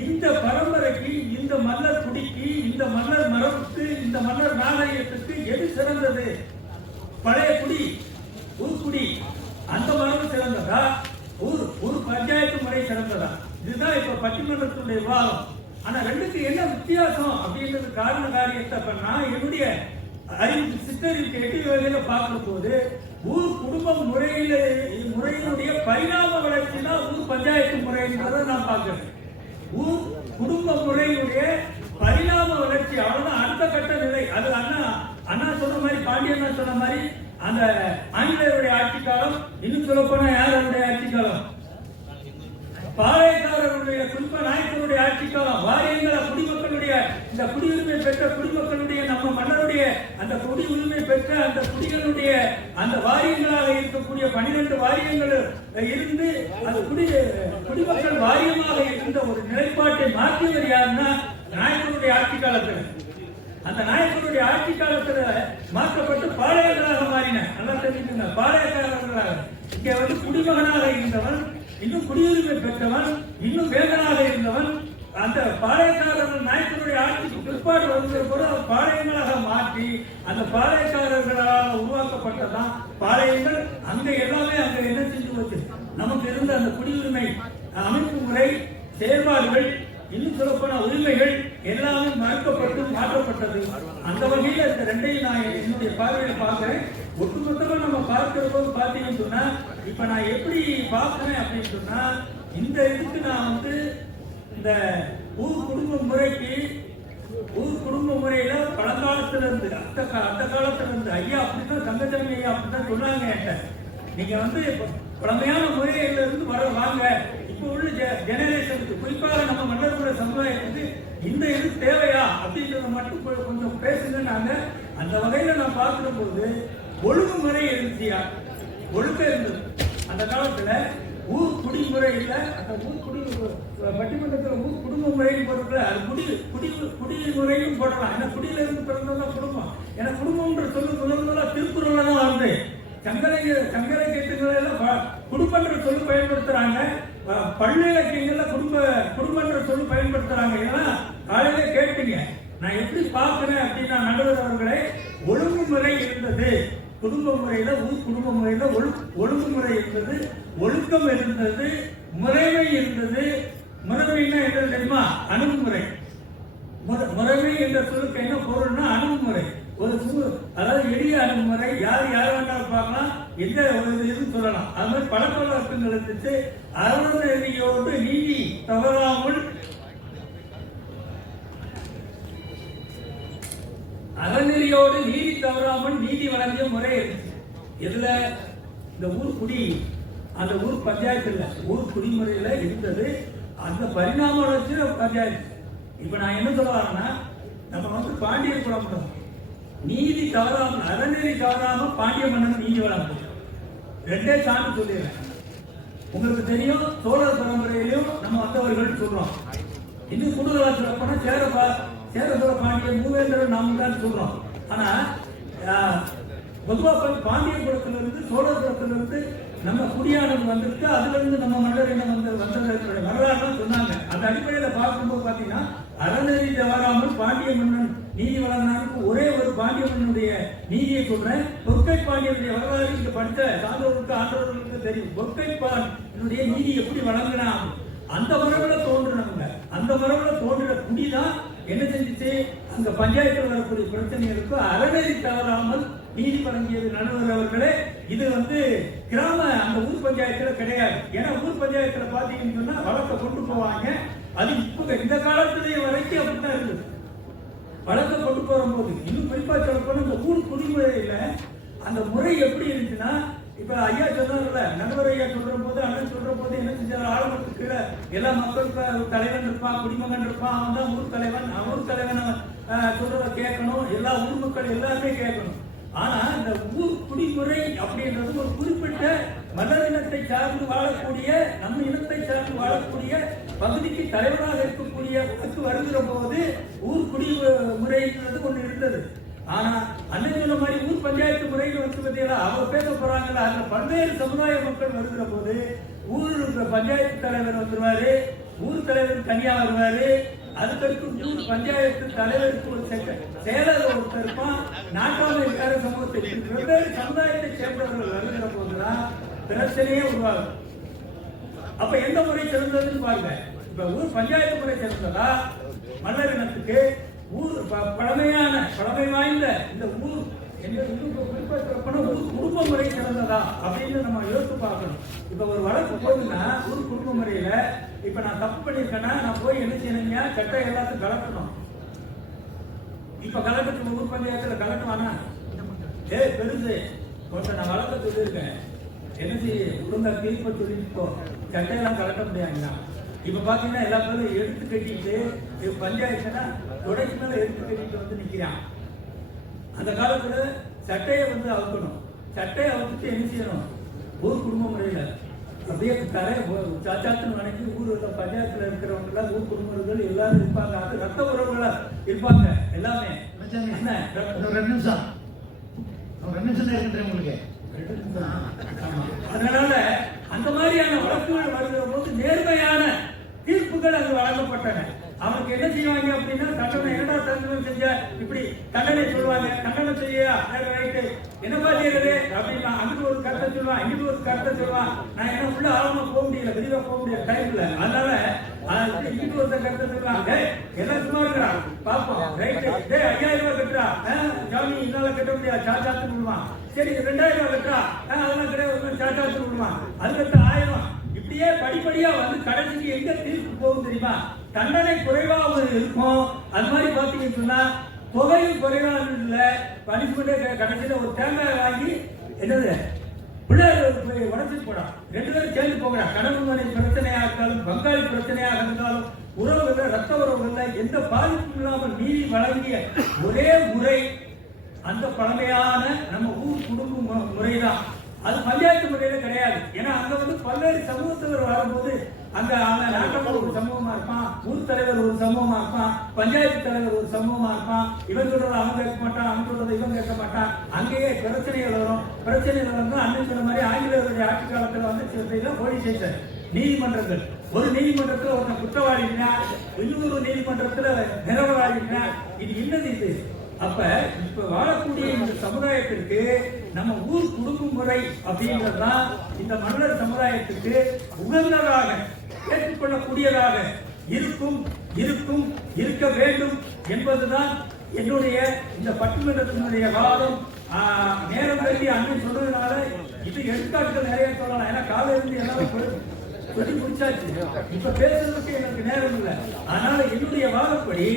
இந்த பரம்பரைக்கு, இந்த மன்னர் குடிக்கு, இந்த மன்னர் மரபுக்கு, இந்த மன்னர் நாகரிகத்துக்கு எது சிறந்தது? பழைய குடி, ஊர்குடி, அந்த மரபு சிறந்ததா, ஊர் பஞ்சாயத்து முறை சிறந்ததா? இதுதான் இப்ப பட்டிமன்றத்துடைய விவாதம். ஆனா ரெண்டுக்கு என்ன வித்தியாசம் அப்படின்றது காரண காரியத்தை நான் என்னுடைய அறிவு சித்தரிவு கேட்டு வகையில பார்க்கிற போது, ஊர் குடும்ப முறையினுடைய பரிணாம வளர்ச்சி தான் ஊர் பஞ்சாயத்து முறைன்றதை நான் பார்க்கிறேன். ஊர் குடும்ப முறையினுடைய பரிணாம வளர்ச்சி அவ்வளவுதான் அடுத்த கட்ட நிலை. அது அண்ணா சொன்ன மாதிரி, பாண்டியண்ணா சொன்ன மாதிரி, அந்த ஆங்கிலேயருடைய ஆட்சி காலம், இன்னும் சொல்ல போனா யாருடைய ஆட்சி காலம், பாளையக்காரருடைய குறிப்பா நாயக்கருடைய ஆட்சி காலம், வாரியங்கள குடிமக்களுடைய, இந்த குடியுரிமை பெற்ற குடிமக்களுடைய, நம்ம மன்னருடைய அந்த குடியுரிமை பெற்ற அந்த குடிகளுடைய அந்த வாரியங்களாக இருக்கக்கூடிய 12 வாரியங்கள் இருந்து அது குடிமக்கள் வாரியமாக இருந்த ஒரு நிலைப்பாட்டை மாற்றியவர் யாருன்னா நாயக்கருடைய ஆட்சி காலத்தில். அந்த நாயக்கருடைய ஆட்சி காலத்துல மாற்றப்பட்டு பாளையங்களாக மாறின. நல்லா தெரிஞ்சுக்கங்க, பாளையக்காரர்களாக இங்க குடிமகனாக இருந்தவன், இன்னும் குடியுரிமை பெற்றவன், இன்னும் வேதனாக இருந்தவன், அந்த பாளையக்காரர்கள் நாயக்கருடைய ஆட்சிக்கு பிற்பாடு வந்த கூட பாளையங்களாக மாற்றி அந்த பாளையக்காரர்களால் உருவாக்கப்பட்டதான் பாளையங்கள். அங்க எல்லாமே அங்க என்ன செஞ்சு போச்சு, நமக்கு இருந்த அந்த குடியுரிமை அமைப்பு முறை, செயல்பாடுகள், இன்னும் சொல்லப்போன உரிமைகள் எல்லாமே மறுக்கப்பட்டு மாற்றப்பட்டது. அந்த வகையில் இந்த ரெண்டையும் நான் என்னுடைய பார்வையில பார்க்கிறேன். ஒட்டுமொத்தமா நம்ம பார்க்கிற போது பார்த்தீங்கன்னு சொன்னா, இப்ப நான் எப்படி பார்க்கிறேன் அப்படின்னு சொன்னா, இந்த இதுக்கு நான் இந்த ஊர் குடும்ப முறைக்கு, ஊர் குடும்ப முறையில பழங்காலத்துல இருந்து அந்த காலத்துல இருந்து ஐயா அப்படிதான், தங்கச்சாமி ஐயா அப்படிதான் சொன்னாங்க என்கிட்ட. நீங்க பழமையான முறையில இருந்து வாங்க, இப்ப உள்ள ஜெனரேஷனுக்கு, குறிப்பாக நம்ம மன்னர்களோட சமுதாயத்துக்கு இந்த இது தேவையா அப்படின்றத மட்டும் கொஞ்சம் பேசுங்க. அந்த வகையில நான் பார்க்கிற போது ஒழுங்குமுறை இருந்துச்சியா, ஒழுக்கம் இருந்தது அந்த காலத்துல. ஊர் குடிமுறை இல்ல, அந்த ஊர் குடி பட்டிமன்றத்தில் ஊர் குடும்ப முறையும் போடுறது, அது குடிமுறையும் போடலாம். ஏன்னா குடியில இருந்து பிறந்ததான் குடும்பம். ஏன்னா குடும்பம்ன்ற சொல்லு திருக்குறள்ல தான் வருது. சங்கரை கேட்டுகள் எல்லாம் குடும்பன்ற சொல்லு பயன்படுத்துறாங்க, பள்ளி இலக்கியங்கள்ல குடும்பன்ற சொல்லு பயன்படுத்துறாங்க. ஏன்னா காலையில கேட்டீங்க, நான் எப்படி பார்க்கிறேன் அப்படின்னா நடுவர் அவர்களே, ஒழுங்குமுறை இருந்தது குடும்ப முறையில, குடும்ப முறையில ஒழுங்குமுறை இருந்தது, ஒழுக்கம் இருந்தது, முறைமை இருந்தது. முறைமைன்னா என்ன தெரியுமா? அணுகுமுறை. முறைமை என்ற சொல்லுக்கு என்ன பொருள்னா அணுகுமுறை. அதாவது எளிய அணுகுமுறை. யார் வேண்டாலும் பார்க்கலாம், எந்த ஒரு இதுன்னு சொல்லலாம். அது மாதிரி பழக்க வழக்கங்கள் இருந்துச்சு. அறநெறியோடு நீதி தவறாமல் அறநெறியோடு நீதி தவறாமல் நீதி வழங்கிய முறை இருந்துச்சு. இதுல இந்த ஊர் குடி, அந்த ஊர் பஞ்சாயத்துல ஊர் குடிமுறையில இருந்தது. அந்த பரிணாம வளர்ச்சி பஞ்சாயத்து. இப்ப நான் என்ன சொல்லுவாங்கன்னா, நம்ம வந்து பாண்டியர் குலம் நீதி தவறாம, அறநெறி தவறாம பாண்டிய மன்னன் நீதி வழங்கும். ரெண்டே சான்று சொல்லிடுறேன். உங்களுக்கு தெரியும், சோழர் பரம்பரையிலும் நம்ம வந்தவர்கள் சொல்றோம். இன்னும் கூடுதலா சொல்லப்போனா சேர சோழ பாண்டியன் மூவேந்தர் நாம தான் சொல்றோம். ஆனா பொதுவாக பாண்டிய குலத்திலிருந்து சோழர் குலத்திலிருந்து நம்ம குடியானது வந்திருக்கு. அதுல இருந்து நம்ம மன்னர் என்ன வந்ததற்குடைய வரலாறு சொன்னாங்க. அந்த அடிப்படையில பார்க்கும்போது பாத்தீங்கன்னா, அறநெறி தவறாமல் பாண்டிய மன்னன் நீதி வழங்கினாருக்கு ஒரே ஒரு பாண்டிய மன்னனுடைய நீதியை சொல்றேன். பொற்கை பாண்டியனுடைய வரலாறு இங்க படித்த சான்றோருக்கு ஆண்டவர்களுக்கு தெரியும். பொற்கை பாண்டியனுடைய நீதி எப்படி வழங்கினா அந்த மரபுல தோன்றுனவங்க. அந்த மரபுல தோன்றுற குடிதான் என்ன செஞ்சிச்சு, அந்த பஞ்சாயத்தில் வரக்கூடிய பிரச்சனைகளுக்கு அறநெறி தவறாமல் நீதி வழங்கியது நடுவர் அவர்களே. இது வந்து கிராம அந்த ஊர் பஞ்சாயத்துல கிடையாது. ஏன்னா ஊர் பஞ்சாயத்துல பாத்தீங்கன்னு சொன்னா வழக்க கொண்டு போவாங்க. அது இப்ப இந்த காலத்திலேயே வரைக்கும் அப்படித்தான் இருக்குது. வழக்க கொண்டு போகும்போது இன்னும் குறிப்பா சொல்லப்போனா இந்த ஊர் குடிமுறையில அந்த முறை எப்படி இருந்துச்சுன்னா, இப்ப ஐயா சொன்னார்ல, நடுவர் ஐயா சொல்ற போது, அண்ணன் சொல்ற போது என்ன செஞ்சார், ஆளுநருக்கு கீழே எல்லா மக்களுக்கு தலைவன் இருப்பான், குடிமகன் இருப்பான். அவன் தான் ஊர் தலைவன். ஊர் தலைவன் சொல்றத கேட்கணும். எல்லா ஊர் மக்கள் எல்லாருமே கேட்கணும். ஆனா இந்த ஊர் குடிமுறை அப்படின்றது ஒரு குறிப்பிட்ட மன்னர் இனத்தை சார்ந்து வாழக்கூடிய, நம்ம இனத்தை சார்ந்து வாழக்கூடிய பகுதிக்கு தலைவராக இருக்கக்கூடிய வருகிற போது ஊர் குடிமுறைன்றது ஒண்ணு இருந்தது. ஆனா அன்னைக்கு சொன்ன மாதிரி ஊர் பஞ்சாயத்து முறைகள் வந்து பார்த்தீங்களா, அவங்க பேச போறாங்கல்ல, அதுல பல்வேறு சமுதாய மக்கள் வருகிற போது ஊர் பஞ்சாயத்து தலைவர் வந்துருவாரு, ஊர் தலைவர் தனியா வருவாரு. அதுக்கடுத்து ஊர் பஞ்சாயத்து தலைவருக்கு ஒரு செயலர் ஒருத்தர் இருப்பான். நாட்டாமை வேற சமூகத்தை வெவ்வேறு சமுதாயத்தை சேர்ந்தவர்கள் வருகிற போதுதான் பிரச்சனையே உருவாகும். அப்ப எந்த முறை சிறந்ததுன்னு பாருங்க. இப்ப ஊர் பஞ்சாயத்து முறை சிறந்ததா, மன்னர் இனத்துக்கு ஊர் பழமை வாய்ந்த இந்த ஊர் குடும்ப முறை சிறந்ததா அப்படின்னு நம்ம யோசித்து பார்க்கணும். இப்ப ஒரு வழக்கு போகுதுன்னா ஊர் குடும்ப முறையில இப்ப நான் தப்பு பண்ணிருக்கேன்னா நான் போய் என்ன செய்யணுங்க, சட்டை எல்லாத்தையும் கலக்கணும். இப்ப கலக்கத்துல ஊர் பஞ்சாயத்துல கலக்குவானா, பெருசு கொஞ்சம் நான் வழக்க சொல்லியிருக்கேன், என்ன செய்ய ஒழுங்கா தீர்ப்ப சொல்லிட்டு சட்டையெல்லாம் கலக்க முடியாதுன்னா. இப்ப பாத்தீங்கன்னா எல்லா பேரும் எடுத்து கட்டிட்டு பஞ்சாயத்துனா தொடர்ச்சி மேல எடுத்து கட்டிட்டு வந்து நிக்கிறான். அந்த காலத்துல சட்டையை வந்து அவுக்கணும். சட்டையை அவுத்துட்டு என்ன செய்யணும், ஊர் குடும்ப முறையில அப்படியே தரைய சாச்சாத்துன்னு வணங்கி ஊர்ல பஞ்சாயத்துல இருக்கிறவங்க எல்லாம் ஊர் குடும்பங்கள் எல்லாரும் இருப்பாங்க. அது ரத்த உறவுகளா இருப்பாங்க எல்லாமே. ரெண்டு நிமிஷம் இருக்கின்றேன் உங்களுக்கு. அதனால அந்த மாதிரியான வழக்குகள் வருகிற போது நேர்மையான தீர்ப்புகள் அங்கு வழங்கப்பட்டன. அவனுக்கு என்ன செய்வாங்க அப்படின்னா, தண்டனை என்னடா தண்டனை செஞ்ச, இப்படி தண்டனை சொல்லுவாங்க. தண்டனை செய்யா ரைட்டு என்னப்பா செய்யறது அப்படின்னா அங்கிட்டு ஒரு கருத்தை சொல்லுவான், இங்கிட்டு ஒரு கருத்தை சொல்லுவான். நான் என்ன உள்ள ஆழமா போக முடியல, விரிவா போக முடியல டைம்ல. அதனால இங்கிட்டு ஒரு கருத்தை சொல்லுவாங்க. எல்லாம் சும்மா இருக்கிறான் பாப்போம், ரைட்டு 5000 ரூபாய் கட்டுறா, ஜாமி என்னால கட்ட முடியாது, சாச்சாத்து விடுவான். சரி 2000 ரூபாய் கட்டுறா, அதெல்லாம் கிடையாது, சாச்சாத்து விடுவான். அதுக்கு 1000. இப்படியே படிப்படியா வந்து கடைசிக்கு எங்க தீர்ப்பு போகும் தெரியுமா, தண்டனை குறைவாக இருக்கும். அது மாதிரி பாத்தீங்கன்னு சொன்னா தொகையும் குறைவாக இல்ல, பனிஷ்மெண்டே கடைசியில ஒரு தேங்காய் வாங்கி என்னது பிள்ளைகள் போய் உடச்சிட்டு போறான். 2 பேரும் சேர்ந்து போகிறான். கணவன் மனைவி பிரச்சனையாக இருந்தாலும், பங்காளி பிரச்சனையாக இருந்தாலும், உறவுகள் ரத்த உறவுகள் எந்த பாதிப்பும் இல்லாமல் நீதி வழங்கிய ஒரே முறை அந்த பழமையான நம்ம ஊர் குடும்ப முறைதான். அது பஞ்சாயத்து முறையில கிடையாது. ஏன்னா அங்க வந்து பல்வேறு சமூகத்தவர் வரும்போது அங்க நாட்டவர் ஒரு சமூகமா இருப்பான், ஊர் தலைவர் ஒரு சமூகமா இருப்பான், பஞ்சாயத்து தலைவர் ஒரு சமூகமா இருப்பான். இவன் சொல்றத அவன் கேட்க மாட்டான், அவன் சொல்றத இவன் கேட்க மாட்டான். அங்கேயே பிரச்சனைகள் வரும். பிரச்சனைகள் வந்து அண்ணன் சொன்ன மாதிரி ஆங்கிலேயருடைய ஆட்சி காலத்துல வந்து போலீஸ் ஸ்டேஷன் நீதிமன்றங்கள். ஒரு நீதிமன்றத்தில் ஒருத்தன் குற்றவாளினா, இன்னொரு நீதிமன்றத்தில் நிரபராதினா, இது என்னது இது? அப்ப இப்ப வாழக்கூடிய இந்த சமுதாயத்திற்கு நம்ம ஊர் குடும்ப முறை அப்படின்றதுதான் இந்த மன்னர் சமுதாயத்துக்கு உகந்ததாக ஏற்றுக்கொள்ளக்கூடியதாக இருக்கும் இருக்கும் இருக்க வேண்டும் என்பதுதான் என்னுடைய இந்த பட்டிமன்றத்தினுடைய வாதம். நேரம் கருதி அண்ணன் சொல்றதுனால இது எடுத்துக்காட்டுகள் நிறைய சொல்லலாம். ஏன்னா காலையில இருந்து எல்லாரும் சொல்லி முடிச்சாச்சு. இப்ப பேசுறதுக்கு எனக்கு நேரம் இல்லை. அதனால என்னுடைய வாதப்படி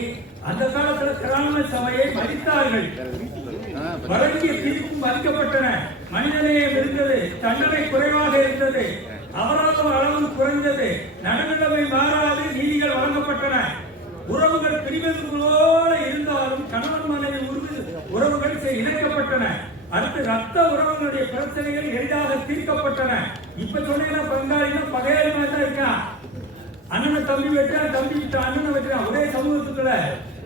அந்த காலத்துல கிராம சபையை மதித்தார்கள். வழங்கிய தீர்ப்பும் மதிக்கப்பட்டன. மனிதநேயம் இருந்தது, தண்டனை குறைவாக இருந்தது, அபராதம் அளவு குறைந்தது, நடுநிலைமை மாறாது நீதிகள் வழங்கப்பட்டன. உறவுகள் பிரிவதோடு இருந்தாலும் கணவன் மனைவி உறவுகள் இணைக்கப்பட்டன. அடுத்து ரத்த உறவுகளுடைய பிரச்சனைகள் எளிதாக தீர்க்கப்பட்டன. இப்ப சொன்னீங்கன்னா பங்காளினா பகையாளி மாதிரி தான் இருக்கான். அண்ணனை தம்பி வெட்டான், தம்பி விட்டு அண்ணனை வெட்டான். ஒரே சமூகத்துக்குள்ள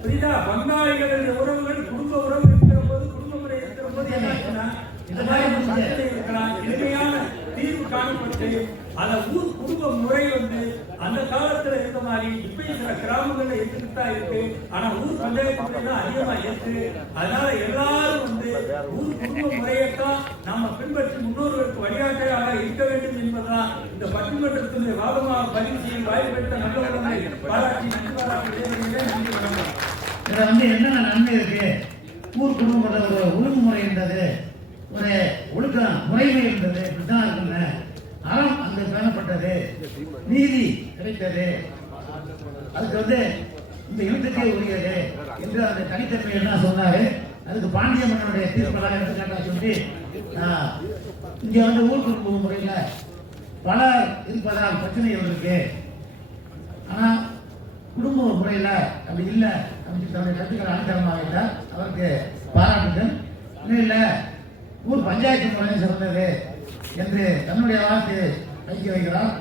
புரியுதா? பங்காளிகளுடைய உறவுகள் குடும்ப உறவு இருக்கிற போது, குடும்ப முறை இருக்கிற போது என்ன ஆச்சுன்னா இந்த மாதிரி இருக்கலாம். எளிமையான தீர்வு காணப்பட்டு அந்த ஊர் குடும்ப முறை அந்த காலத்துல இருந்த மாதிரி இப்பயும் சில கிராமங்கள்ல இருந்துட்டு தான் இருக்கு. ஆனா ஊர் பஞ்சாயத்து தான் அதிகமா இருக்கு. அதனால எல்லாரும் ஊர் குடும்ப முறையத்தான் நாம பின்பற்றி முன்னோர்களுக்கு வழிகாட்டையாக இருக்க வேண்டும் என்பதுதான் இந்த பட்டிமன்றத்தினுடைய வாதமாக பதிவு செய்யும் வாய்ப்பெடுத்த நல்ல உடனே பாராட்டி நன்றி பாராட்டி. இதுல என்னென்ன நன்மை இருக்கு? ஊர் குடும்ப ஒரு ஒழுங்குமுறை இருந்தது, ஒரு ஒழுக்க முறைமை இருந்தது, இப்படிதான் இருக்குங்க. அறம் அங்கு காணப்பட்டது, நீதி கிடைத்தது, அதுக்கு இந்த எழுத்துக்கே உரியது என்று அந்த தனித்தன்மை எல்லாம் சொன்னாரு. அதுக்கு பாண்டிய மன்னனுடைய தீர்ப்பெல்லாம் எடுத்துக்காட்டா சொல்லி இங்க ஊர் குடும்ப முறையில பலர் இருப்பதால் பிரச்சனைகள் இருக்கு. ஆனா குடும்ப முறையில அப்படி இல்லை அப்படின்னு தன்னுடைய கருத்துக்கள் ஆணித்தரமாக இருந்தால் அவருக்கு பாராட்டுகள். இன்னும் இல்லை, ஊர் பஞ்சாயத்து முறை சிறந்தது என்று தன்னுடைய வார்த்தை வைக்க வைக்கிறார்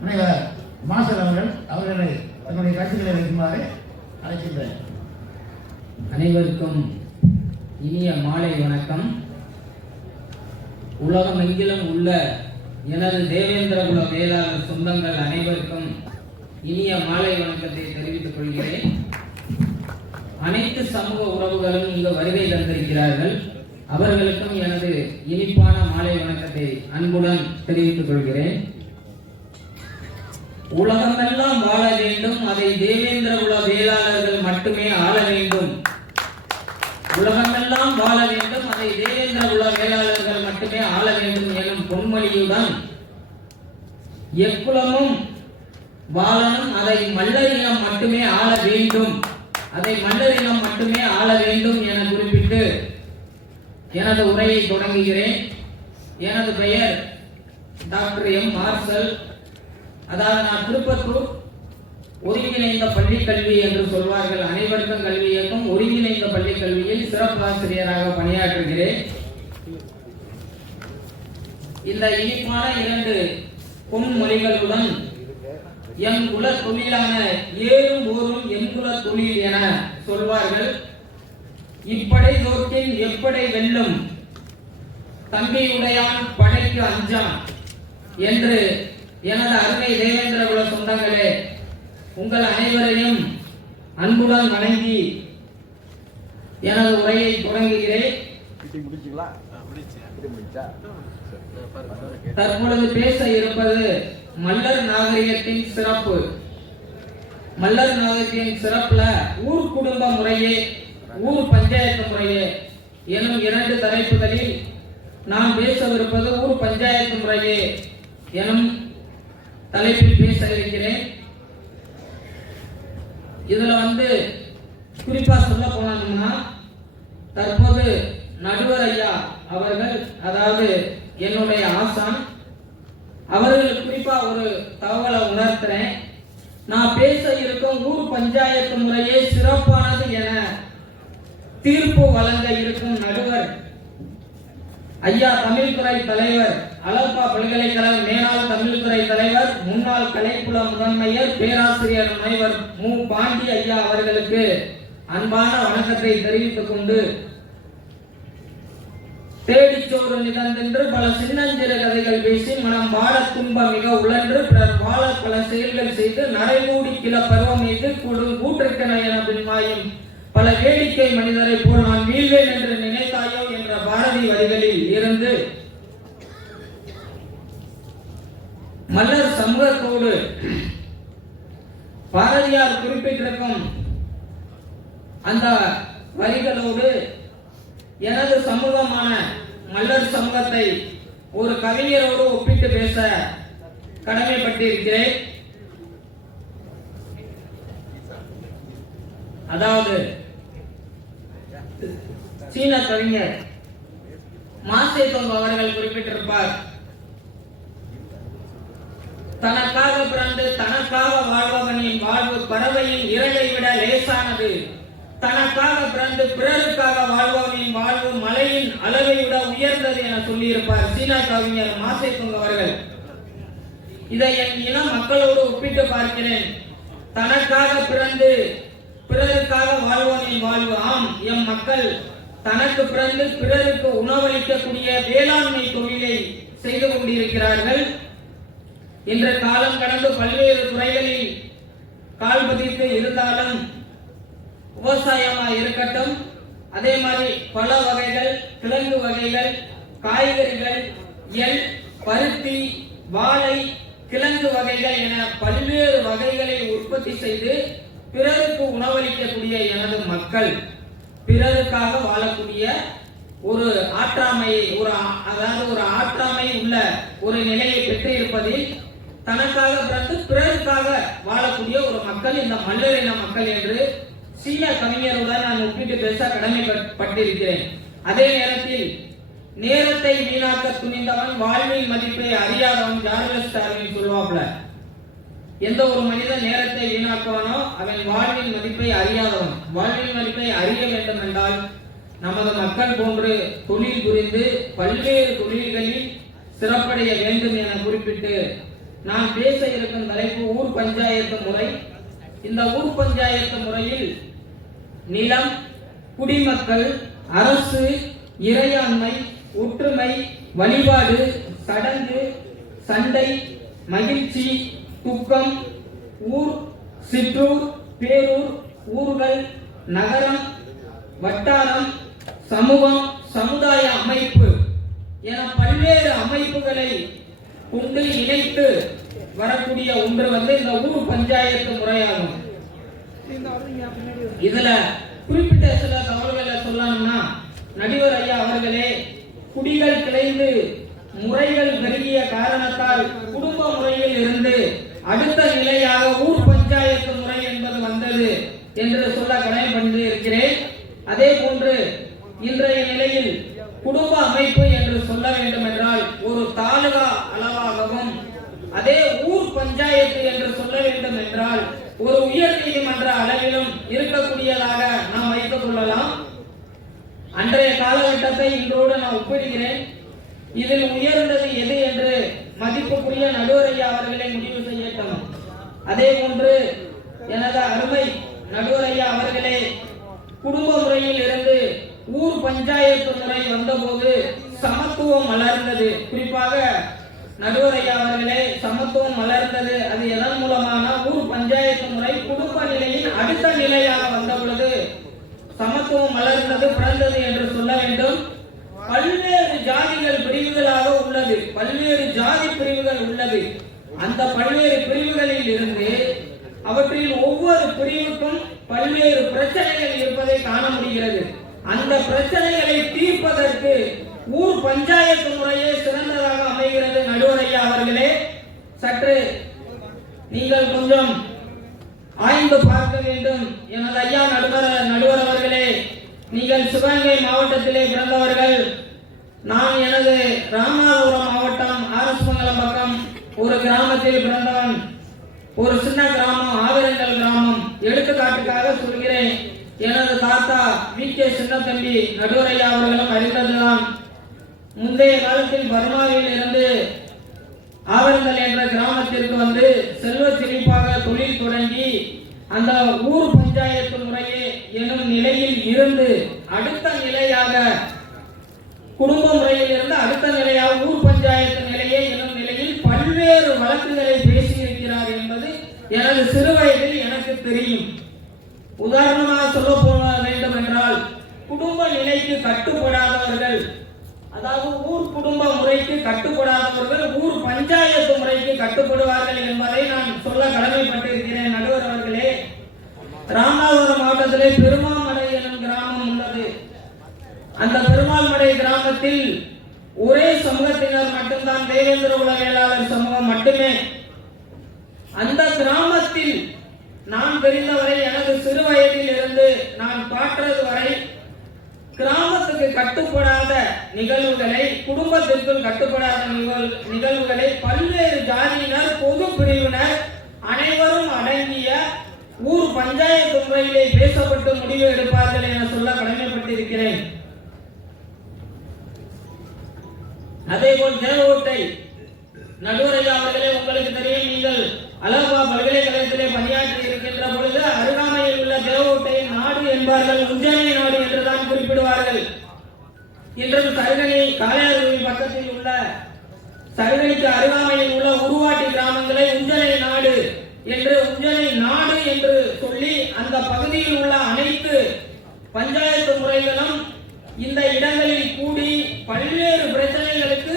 முனைவர் மாஸ்டர் அவர்கள். அவர்களை தன்னுடைய கருத்துக்களை வைக்குமாறு அழைக்கின்றேன். அனைவருக்கும் இனிய மாலை வணக்கம். உலகமெங்கிலும் உள்ள எனது தேவேந்திரகுல வேளாளர் சொந்தங்கள் அனைவருக்கும் இனிய மாலை வணக்கத்தை தெரிவித்துக் கொள்கிறேன். அனைத்து சமூக உறவுகளும் இங்கு வருகை தந்திருக்கிறார்கள். அவர்களுக்கும் எனது இனிப்பான மாலை வணக்கத்தை அன்புடன் தெரிவித்துக் கொள்கிறேன். உலகமெல்லாம் வாழ வேண்டும், அதை தேவேந்திரகுல வேளாளர்கள் மட்டுமே ஆள வேண்டும். உலகமெல்லாம் வாழ வேண்டும், அதை தேவேந்திரகுல வேளாளர்கள் மட்டுமே ஆள வேண்டும் எனும் பொன்மொழியுடன் எக்குலமும் வாழணும், அதை மல்லரினம் மட்டுமே ஆள வேண்டும், அதை மல்லரினம் மட்டுமே ஆள வேண்டும் என குறிப்பிட்டு எனது உரையை தொடங்குகிறேன். எனது பெயர் டாக்டர் எம் மார்சல். அதாவது நான் திருப்பத்தூர் ஒருங்கிணைந்த பள்ளி கல்வி என்று சொல்வார்கள், அனைவருக்கும் கல்வி இயக்கம் ஒருங்கிணைந்த பள்ளி கல்வியில் சிறப்பாசிரியராக பணியாற்றுகிறேன். இந்த இனிப்பான 2 பொன்மொழிகளுடன் எம் குல தொழிலான ஏறும் ஊரும் எம் குல தொழில் என சொல்வார்கள். இப்படை தோற்றின் எப்படை வெல்லும், தம்பியுடையான் படைக்கு அஞ்சான் என்று எனது அருமை தேவேந்திரகுல சொந்தங்களே, உங்கள் அனைவரையும் அன்புடன் வணங்கி எனது உரையை தொடங்குகிறேன். தற்பொழுது பேச இருப்பது மல்லர் நாகரிகத்தின் சிறப்பு. மல்லர் நாகரிகத்தின் சிறப்புல ஊர் குடும்ப முறையே, ஊர் பஞ்சாயத்து முறையே எனும் 2 தலைப்புகளில் நான் பேசவிருப்பது ஊர் பஞ்சாயத்து முறையே எனும் தலைப்பில் பேச இருக்கிறேன். இதுல குறிப்பா சொல்ல போனோம்னா, தற்போது நடுவர் ஐயா அவர்கள், அதாவது என்னுடைய ஆசான் அவர்கள் குறிப்பா ஒரு தகவலை உணர்த்துறேன். நான் பேச இருக்கும் ஊர் பஞ்சாயத்து முறையே சிறப்பானது என தீர்ப்பு வழங்க இருக்கும் நடுவர் ஐயா தமிழ்துறை தலைவர், அழகப்பா பல்கலைக்கழக மேலாள் தமிழ்துறை தலைவர், முன்னாள் கலைப்புல முதன்மையர் பேராசிரியர் முனைவர் மு பாண்டி ஐயா அவர்களுக்கு அன்பான வணக்கத்தை தெரிவித்துக் கொண்டு, தேடிச்சோறு நிதந்தென்று பல சின்னஞ்சிறு கதைகள் பேசி மனம் வாழ துன்ப மிக உழன்று பிறர் வாழ பல செயல்கள் செய்து நரைமூடி கிள பருவம் மீது கூற்றுக்கென என பின்மாயும் பல வேடிக்கை மனிதரை போல் நான் வீழ்வேன் என்று நினைத்தாயோ என்ற பாரதி வரிகளில் இருந்து மல்லர் சமூகத்தோடு பாரதியார் குறிப்பிட்டிருக்கும் அந்த வரிகளோடு எனது சமூகமான மல்லர் சமூகத்தை ஒரு கவிஞரோடு ஒப்பிட்டு பேச கடமைப்பட்டிருக்கிறேன். அதாவது சீன கவிஞர் மாசே தொங் அவர்கள் குறிப்பிட்டிருப்பார், தனக்காக பிறந்து தனக்காக வாழ்பவனின் வாழ்வு பறவையின் இறகை விட லேசானது, தனக்காக பிறந்து பிறருக்காக வாழ்பவனின் வாழ்வு மலையின் அளவை விட உயர்ந்தது என சொல்லியிருப்பார் சீனா கவிஞர் மாசே தொங் அவர்கள். இதை என் இன மக்களோடு ஒப்பிட்டு பார்க்கிறேன். தனக்காக பிறந்து பிறருக்காக வாழ்வனின் வாழ்வு. ஆம், எம் மக்கள் தனக்கு பிறந்து பிறருக்கு உணவளிக்கக்கூடிய வேளாண்மை தொழிலை செய்து கொண்டிருக்கிறார்கள். இன்று காலம் கடந்து பல்வேறு துறைகளில் கால் பதித்து இருந்தாலும் விவசாயமா இருக்கட்டும், அதே மாதிரி பல வகைகள், கிழங்கு வகைகள், காய்கறிகள், எள், பருத்தி, வாழை, கிழங்கு வகைகள் என பல்வேறு வகைகளை உற்பத்தி செய்து பிறருக்கு உணவளிக்கக்கூடிய எனது மக்கள் பிறருக்காக வாழக்கூடிய ஒரு ஆற்றாமை, அதாவது ஒரு ஆற்றாமை உள்ள ஒரு நிலையை பெற்று இருப்பதில் தனக்காக பிறந்து பிறருக்காக வாழக்கூடிய ஒரு மக்கள் இந்த மல்லரின மக்கள் என்று சீன கவிஞருடன் நான் ஒப்பிட்டு பேச கடமைப்பட்டிருக்கிறேன். அதே நேரத்தில் நேரத்தை வீணாக்க துணிந்தவன் வாழ்வின் மதிப்பை அறியாதவன் சார்லஸ் டார்வின் சொல்வாப்ல. எந்த ஒரு மனிதன் நேரத்தை வீணாக்குவானோ அவன் வாழ்வின் மதிப்பை அறியாதவன். வாழ்வின் மதிப்பை அறிய வேண்டும் என்றால் நமது மக்கள் போன்று தொழில் புரிந்து பல்வேறு தொழில்களில் சிறப்படைய வேண்டும் என குறிப்பிட்டு நான் பேச இருக்கும் தலைப்பு ஊர் பஞ்சாயத்து முறை. இந்த ஊர் பஞ்சாயத்து முறையில் நிலம், குடிமக்கள், அரசு, இறையாண்மை, ஒற்றுமை, வழிபாடு, சடங்கு, சண்டை, மகிழ்ச்சி, துக்கம், ஊர், சிற்றூர், பேரூர், ஊர்கள், நகரம், வட்டாரம், சமூகம், சமுதாய அமைப்பு என பல்வேறு அமைப்புகளை கொண்டு இணைத்து வரக்கூடிய ஒன்று இந்த ஊர் பஞ்சாயத்து முறையாகும். இதுல குறிப்பிட்ட சில தகவல்களை சொல்லணும்னா, நடுவர் ஐயா அவர்களே குடிகள் கிளைந்து முறைகள் பெருகிய காரணத்தால் குடும்ப முறையில் இருந்து அடுத்த நிலையாக ஊர் பஞ்சாயத்து முறை என்பது வந்தது என்று சொல்ல கடமைப்பட்டு இருக்கிறேன். அதே போன்று இன்றைய நிலையில் குடும்ப அமைப்பு என்று சொல்ல வேண்டும் என்றால் ஒரு தாலுகா அளவாகவும், அதே ஊர் பஞ்சாயத்து என்று சொல்ல வேண்டும் என்றால் ஒரு உயர் நீதிமன்ற அளவிலும் இருக்கக்கூடியதாக நாம் வைத்துக் கொள்ளலாம். அன்றைய காலகட்டத்தை இன்றோடு நான் ஒப்பிடுகிறேன். இதில் உயர்ந்தது எது என்று மதிப்புக்குரிய நடுவர் ஐயா அவர்களை முடிவு செய்யட்டும். அதே போன்று எனது அருமை நடுவர் ஐயா அவர்களே குடும்ப முறையில் இருந்து ஊர் பஞ்சாயத்து முறை வந்தபோது சமத்துவம் மலர்ந்தது. குறிப்பாக நடுவர் ஐயா அவர்களே சமத்துவம் மலர்ந்தது. அது எதன் மூலமான ஊர் பஞ்சாயத்து முறை குடும்ப நிலையில் அடுத்த நிலையாக வந்த பொழுது சமத்துவம் மலர்ந்தது, பிறந்தது என்று சொல்ல வேண்டும். பல்வேறு ஜாதிகள் பிரிவுகளாக உள்ளது, பல்வேறு ஜாதி பிரிவுகள் உள்ளது. அந்த பல்வேறு பிரிவுகளில் இருந்து அவற்றில் ஒவ்வொரு பிரிவுக்கும் பல்வேறு பிரச்சனைகள் இருப்பதை காண முடிகிறது. அந்த பிரச்சனைகளை தீர்ப்பதற்கு ஊர் பஞ்சாயத்து முறையே சிறந்ததாக அமைகிறது. நடுவர் ஐயா அவர்களே சற்று நீங்கள் கொஞ்சம் ஆய்ந்து பார்க்க வேண்டும். எனது ஐயா நடுவர் அவர்களே, நீங்கள் சிவகங்கை மாவட்டத்திலே பிறந்தவர்கள். நான் எனது ராமநாதபுரம் மாவட்டம் ஆரஸ்மங்கலம் பக்கம் ஒரு கிராமத்தில் பிறந்தவன். ஒரு சின்ன கிராமம், ஆவிரங்கல் கிராமம். எடுத்துக்காட்டுக்காக சொல்கிறேன். எனது தாத்தா வி.கே. சின்னத்தம்பி நடுவர் ஐயா அவர்களும் அறிந்ததுதான். முந்தைய காலத்தில் பர்மாவில் இருந்து ஆவரங்கல் என்ற கிராமத்திற்கு வந்து செல்வ செழிப்பாக தொழில் தொடங்கி அந்த ஊர் பஞ்சாயத்து முறையே எனும் நிலையில் இருந்து அடுத்த நிலையாக குடும்ப முறையிலிருந்து அடுத்த நிலையாக ஊர் பஞ்சாயத்து நிலையே எனும் நிலையில் பல்வேறு வழக்குகளை பேசியிருக்கிறார் என்பது எனது சிறு வயதில் எனக்கு தெரியும். உதாரணமாக சொல்ல போக வேண்டும் என்றால், குடும்ப நிலைக்கு கட்டுப்படாதவர்கள், அதாவது ஊர் குடும்ப முறைக்கு கட்டுப்படாதவர்கள் ஊர் பஞ்சாயத்து முறைக்கு கட்டுப்படுவார்கள் என்பதை நான் சொல்ல கடமைப்பட்டிருக்கிறேன். நடுவர் அவர்களே, ராமநாதபுரம் மாவட்டத்திலே பெருமாள்மடை எனும் கிராமம் உள்ளது. அந்த பெருமாள்மடை கிராமத்தில் ஒரே சமூகத்தினர் மட்டும்தான், தேவேந்திர குல வேளாளர் சமூகம் மட்டுமே. அந்த கிராமத்தில் நான் தெரிந்தவரை, எனது சிறு வயதில் இருந்து நான் பார்த்தது வரை, கிராமத்துக்கு கட்டுப்படாத நிகழ்வுகளை, குடும்பத்திற்குள் கட்டுப்படாத நிகழ்வுகளை பல்வேறு ஜாதியினர், பொது பிரிவினர் அனைவரும் அடங்கிய ஊர் பஞ்சாயத்து முறையிலே பேசப்பட்டு முடிவு எடுப்பார்கள் என சொல்ல கடமைப்பட்டிருக்கிறேன். அதேபோல் தேவகோட்டை நடுவரையா அவர்களே, உங்களுக்கு தெரியும், நீங்கள் அலகா பல்கலைக்கழகத்திலே பணியாற்றி இருக்கின்ற பொழுது அருகாமையில் உள்ள தேவகோட்டை நாடு என்பார்கள், உஞ்சனை நாடு என்றுதான் குறிப்பிடுவார்கள். இன்றும் சருகணி காளையார்கோவில் பக்கத்தில் உள்ள சருகணிக்கு அருகாமையில் உள்ள உருவாட்டி கிராமங்களை உஞ்சனை நாடு என்று சொல்லி அந்த பகுதியில் உள்ள அனைத்து பஞ்சாயத்து முறைகளும் இந்த இடங்களில் கூடி பல்வேறு பிரச்சனைகளுக்கு,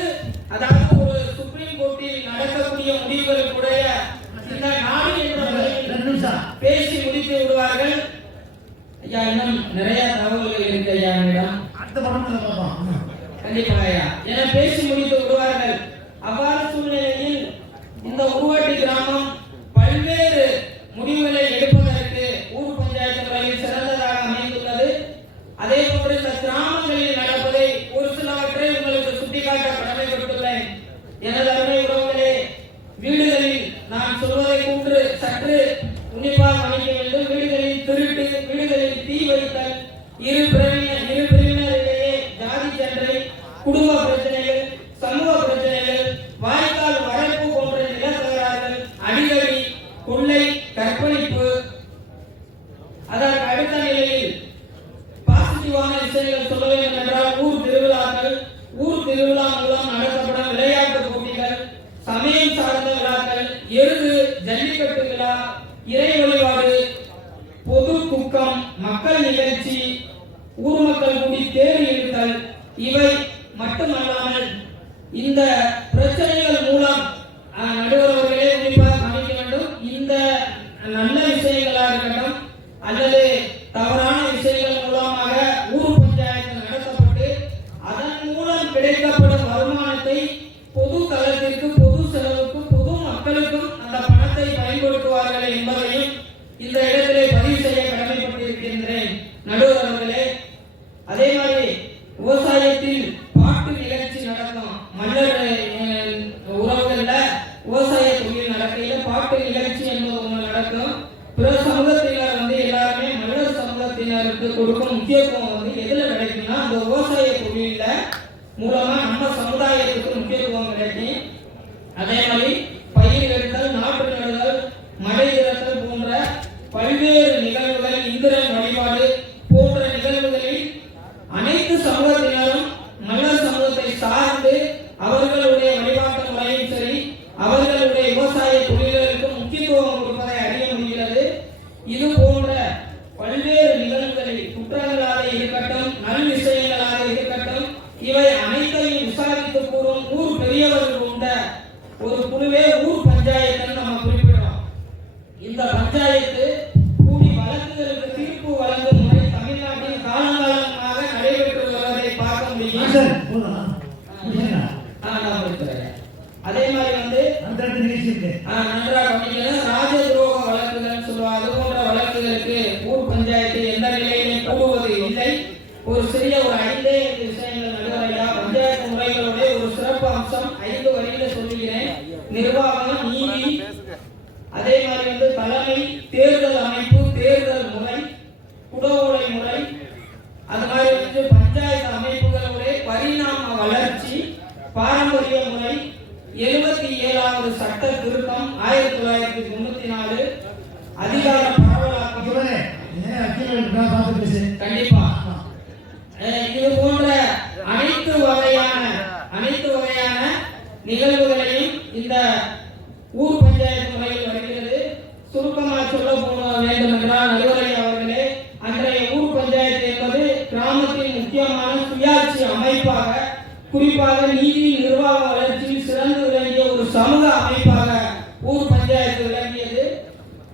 அதாவது ஒரு சுப்ரீம் கோர்ட்டில் நடக்கக்கூடிய முடிவுகளுக்குடைய இந்த நாடு என்ற பேசி முடித்து விடுவார்கள். ஐயா, இன்னும் நிறைய தகவல்கள் இருக்கு ஐயா, கண்டிப்பாக ஐயா என பேசி முடித்து விடுவார்கள். அவ்வாறு சூழ்நிலையில் இந்த உருவாட்டி கிராமம் பல்வேறு முடிவுகளை எடுப்பதற்கு ஊர் பஞ்சாயத்து முறையில் சிறந்ததாக அமைந்துள்ளது. அதே போன்று இந்த கிராமங்களில் நடப்பதை ஒரு சிலவற்றை உங்களுக்கு சுட்டிக்காட்ட கடமைப்பட்டுள்ளேன். எனது அருமை உறவுகளே, வீடுகளில் நான் சொல்வதை கூன்று சற்று உன்னிப்பாக கவனிக்க வேண்டும். வீடுகளில் திருட்டு, வீடுகளில் தீ வைத்தல், இரு பிரிவினரிடையே ஜாதி சண்டை, குடும்ப பிரச்சனைகள், சமூக பிரச்சனைகள், வாய்க்கால் வறட்பு போன்ற நிலத்தகராறுகள், அடிக்கடி கொள்ளை, கற்பழிப்பு. அதற்கு அடுத்த நிலையில் பாசிட்டிவான விஷயங்கள் சொல்ல வேண்டும் என்றால், ஊர் திருவிழாக்கள், ஊர் திருவிழா மூலம் நடத்தப்படும் விளையாட்டு போட்டிகள், சமயம் சார்ந்த விழாக்கள், எருது, ஜல்லிக்கட்டு விழா, இறை வழிபாடு, பொது துக்கம், மக்கள் நிகழ்ச்சி, ஊர் மக்கள் கூடி தேர் இழுத்தல், இவை மட்டுமல்லாமல் இந்த பிரச்சனைகள் மூலம் நடுவர்களே உன்னிப்பாக கவனிக்க வேண்டும். இந்த நல்ல விஷயங்களாக இருக்கட்டும் அல்லது தவறான விஷயங்கள் மூலமாக ஊர் பஞ்சாயத்து நடத்தப்பட்டு அதன் மூலம் கிடைக்கப்படும் வருமானத்தை பொது தளத்திற்கு, பொது செலவுக்கு, பொது மக்களுக்கும் அந்த பணத்தை பயன்படுத்துவார்கள் என்பதையும் இந்த இடத்திலே பதிவு செய்ய கடமைப்பட்டிருக்கின்றேன் நடுவர் அவர்களே. அதே மாதிரி விவசாயத்தில் பாட்டு நிகழ்ச்சி நடக்கும். மல்லர் உறவுகள்ல விவசாய தொழில் நடக்கையில் பாட்டு நிகழ்ச்சி என்பது ஒன்று நடக்கும். பிற சமூகத்தினர் எல்லாருமே மல்லர் சமூகத்தினருக்கு கொடுக்கும் முக்கியத்துவம் எதுல கிடைக்கும்னா, அந்த விவசாய தொழில மூலமா நம்ம சமுதாயத்துக்கு முக்கியத்துவம் கிடைக்கும். அதே மாதிரி பயிர் எடுத்தல், நாட்டு நடுதல், மழை இறத்தல் போன்ற பல்வேறு நிகழ்வுகள், இந்திரன் வழிபாடு போன்ற நிகழ்வுகளில் அனைத்து சமூகத்தினரும் மல்லர் சமூகத்தை சார்ந்து அவர்களுடைய வழிபாட்டு முறையும் சரி, அவர்களுடைய விவசாய தொழில்களுக்கு முக்கியத்துவம் கொடுப்பதை அறிய முடிகிறது. இது போன்ற பல்வேறு நிகழ்வுகளை, குற்றங்களாக இருக்கட்டும், நல் விஷயங்களாக இருக்கட்டும், இவை அனைத்தையும் விசாரித்து கூறும் ஊர் பெரியவர்கள் உண்ட ஒரு குழுவே ஊர் பஞ்சாயத்து நம்ம குறிப்பிடுறோம். இந்த பஞ்சாயத்து கூடி வழக்குகளுக்கு தீர்ப்பு வழங்கும் முறை தமிழ்நாட்டில் காலங்காலமாக நடைபெற்று வருவதை பார்க்க முடியும். அதே மாதிரி நன்றாக ராஜ துரோக வழக்குகள் சொல்லுவாங்க. அது போன்ற வழக்குகளுக்கு ஊர் பஞ்சாயத்து எந்த நிலையிலே கூடுவது இல்லை. ஒரு சிறிய ஒரு 5 விஷயங்கள் நடுவரையா, பஞ்சாயத்து முறைகளுடைய ஒரு சிறப்பு அம்சம் 5 வரியில சொல்லுகிறேன். நிர்வாகம், நீதி, அதே மாதிரி தலைமை, தேர்தல் அமைப்பு, தேர்தல் முறை, குடவோலை முறை, அது மாதிரி பஞ்சாயத்து அமைப்புகளுடைய பரிணாம வளர்ச்சி, பாரம்பரிய முறை, 77வது சட்ட திருத்தம் 1994, அதிகார பரவலாக்கம். கண்டிப்பா இது போன்ற அனைத்து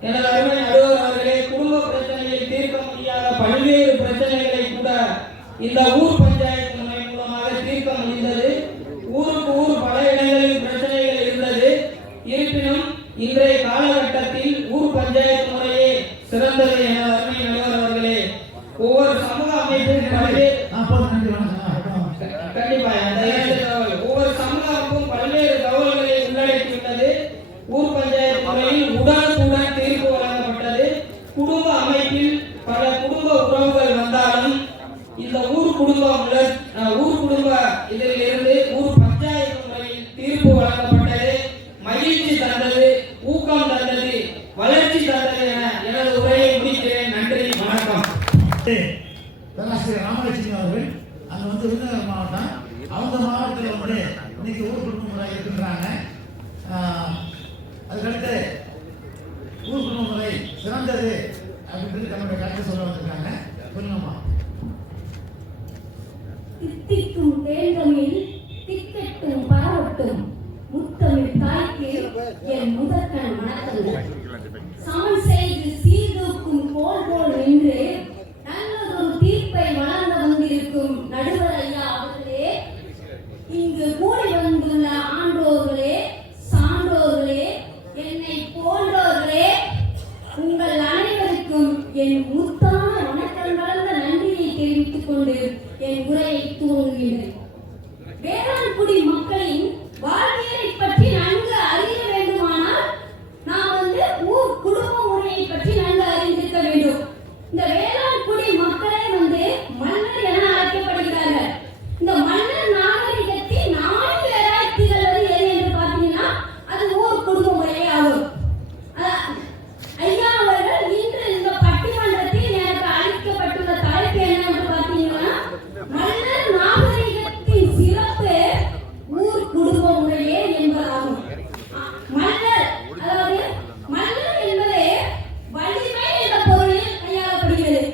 எனது அருமை நடுவர் அவர்களே, குடும்ப பிரச்சனையை தீர்க்க முடியாத பல்வேறு பிரச்சனைகளை கூட இந்த ஊர் பஞ்சாயத்து முறை மூலமாக தீர்க்க முடிந்தது. ஊருக்கு ஊர் பல இடங்களில் பிரச்சனைகள் இருந்தது. இருப்பினும் இன்றைய காலகட்டத்தில் ஊர் பஞ்சாயத்து முறையே சிறந்தது. எனது அருமை நடுவர் அவர்களே, ஒவ்வொரு சமூக அமைப்பும் பல்வேறு கண்டிப்பா ஒவ்வொரு சமூக அமைப்பும் பல்வேறு தகவல்களை உள்ளடக்கியுள்ளது. ஊர் பஞ்சாயத்து முறையில் உடனுக்குடன் தீர்ப்பு வழங்கப்பட்டது. குடும்ப அமைப்பில் பல குடும்ப உறவுகள் வந்தாலும் இந்த ஊர் குடும்ப இதிலிருந்து ஊர் பஞ்சாயத்து முறையில் தீர்ப்பு வழங்கப்பட்டது. மகிழ்ச்சி தந்தது, ஊக்கம் தந்தது, வளர்ச்சி தந்தது என எனது உரையை முடிக்கிறேன். நன்றி, வணக்கம். பேராசிரியர் ராமலட்சுமி அவர்கள் அங்க வந்து விருதுநகர் மாவட்டம், அவங்க மாவட்டத்தில் வந்து இன்னைக்கு ஊர் குடும்ப முறை இருக்கின்றாங்க. அதுக்கடுத்து ஊர் குடும்ப முறை சிறந்தது அப்படின்னு தன்னுடைய கருத்தை சொல்ல வந்திருக்காங்க. சொல்லுங்கம்மா. தித்திக்கும் தேன்தமிழ் திக்கட்டும் பரவட்டும் முத்தமிழ் தாய்க்கு என் முதற்கண் வணக்கங்கள். சமன் செய்து சீர்தூக்கும் போல் போல் நின்று நல்லதொரு தீர்ப்பை வழங்க வந்திருக்கும் நடுவர் ஐயா அவர்களே, இங்கு கூடி வந்துள்ள ஆன்றோர்களே, சான்றோர்களே, என்னை போன்றோர்களே, உங்கள் அனைவருக்கும் என் முத்தான வணக்கம் கலந்த நன்றியை தெரிவித்துக் கொண்டு என் உரையை துவங்குகிறேன். வேளாண்குடி மக்களின் வாழ்வியலை பற்றி நன்கு அறிய வேண்டுமானால் நாம் ஊர் குடும்ப முறையை பற்றி நன்கு அறிந்திருக்க வேண்டும். இந்த வேளாண்குடி மக்களே மன்னர் என அழைக்கப்படுகிறார்கள். இந்த மன்னர் நாகரிகத்தில் 4 திகழ்வது எது என்று பார்த்தீங்கன்னா அது ஊர் குடும்ப முறையே ஆகும். ஐயா அவர்கள் இன்று இந்த பட்டிமன்றத்தில் எனக்கு அளிக்கப்பட்டுள்ள தலைப்பு என்னன்னு பார்த்தீங்கன்னா மன்னர் நாகரிகத்தின் சிறப்பு ஊர் குடும்ப முறையே என்பதாகும். மன்னர் அதாவது மன்னர் என்பது வலிமை என்ற பொருளில் கையாளப்படுகிறது.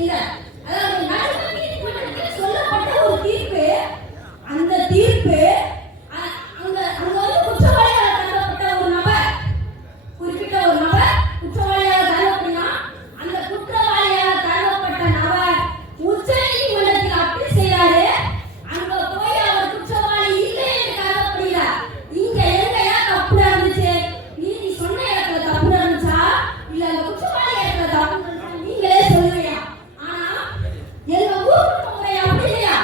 இல்ல அதாவது நடுவர் நீதிமன்றத்தில் சொல்லப்பட்ட ஒரு தீர்ப்பு அந்த தீர்ப்பு அங்க வந்து குற்றவாளியாக கருதப்பட்ட ஒரு நபர் குறிப்பிட்ட ஒரு நபர் குற்றவாளியாக கருதப்படினா அந்த குற்றவாளியாக கருதப்பட்ட நபர் உச்ச நீதிமன்றத்தில் அப்பீல் செய்றாரு அங்க போய் அவர் குற்றவாளி இல்லை என்று கருதப்படுகிறார் இங்க எங்கயா தப்பு நடந்துச்சு நீ சொன்ன இடத்துல தப்பு நடந்துச்சா இல்ல அந்த குற்றவாளி இடத்துல தப்பு நடந்துச்சா நீங்களே சொல்லுவீங்க ஆனா எங்க ஊர் குடும்பம் அப்படி இல்லையா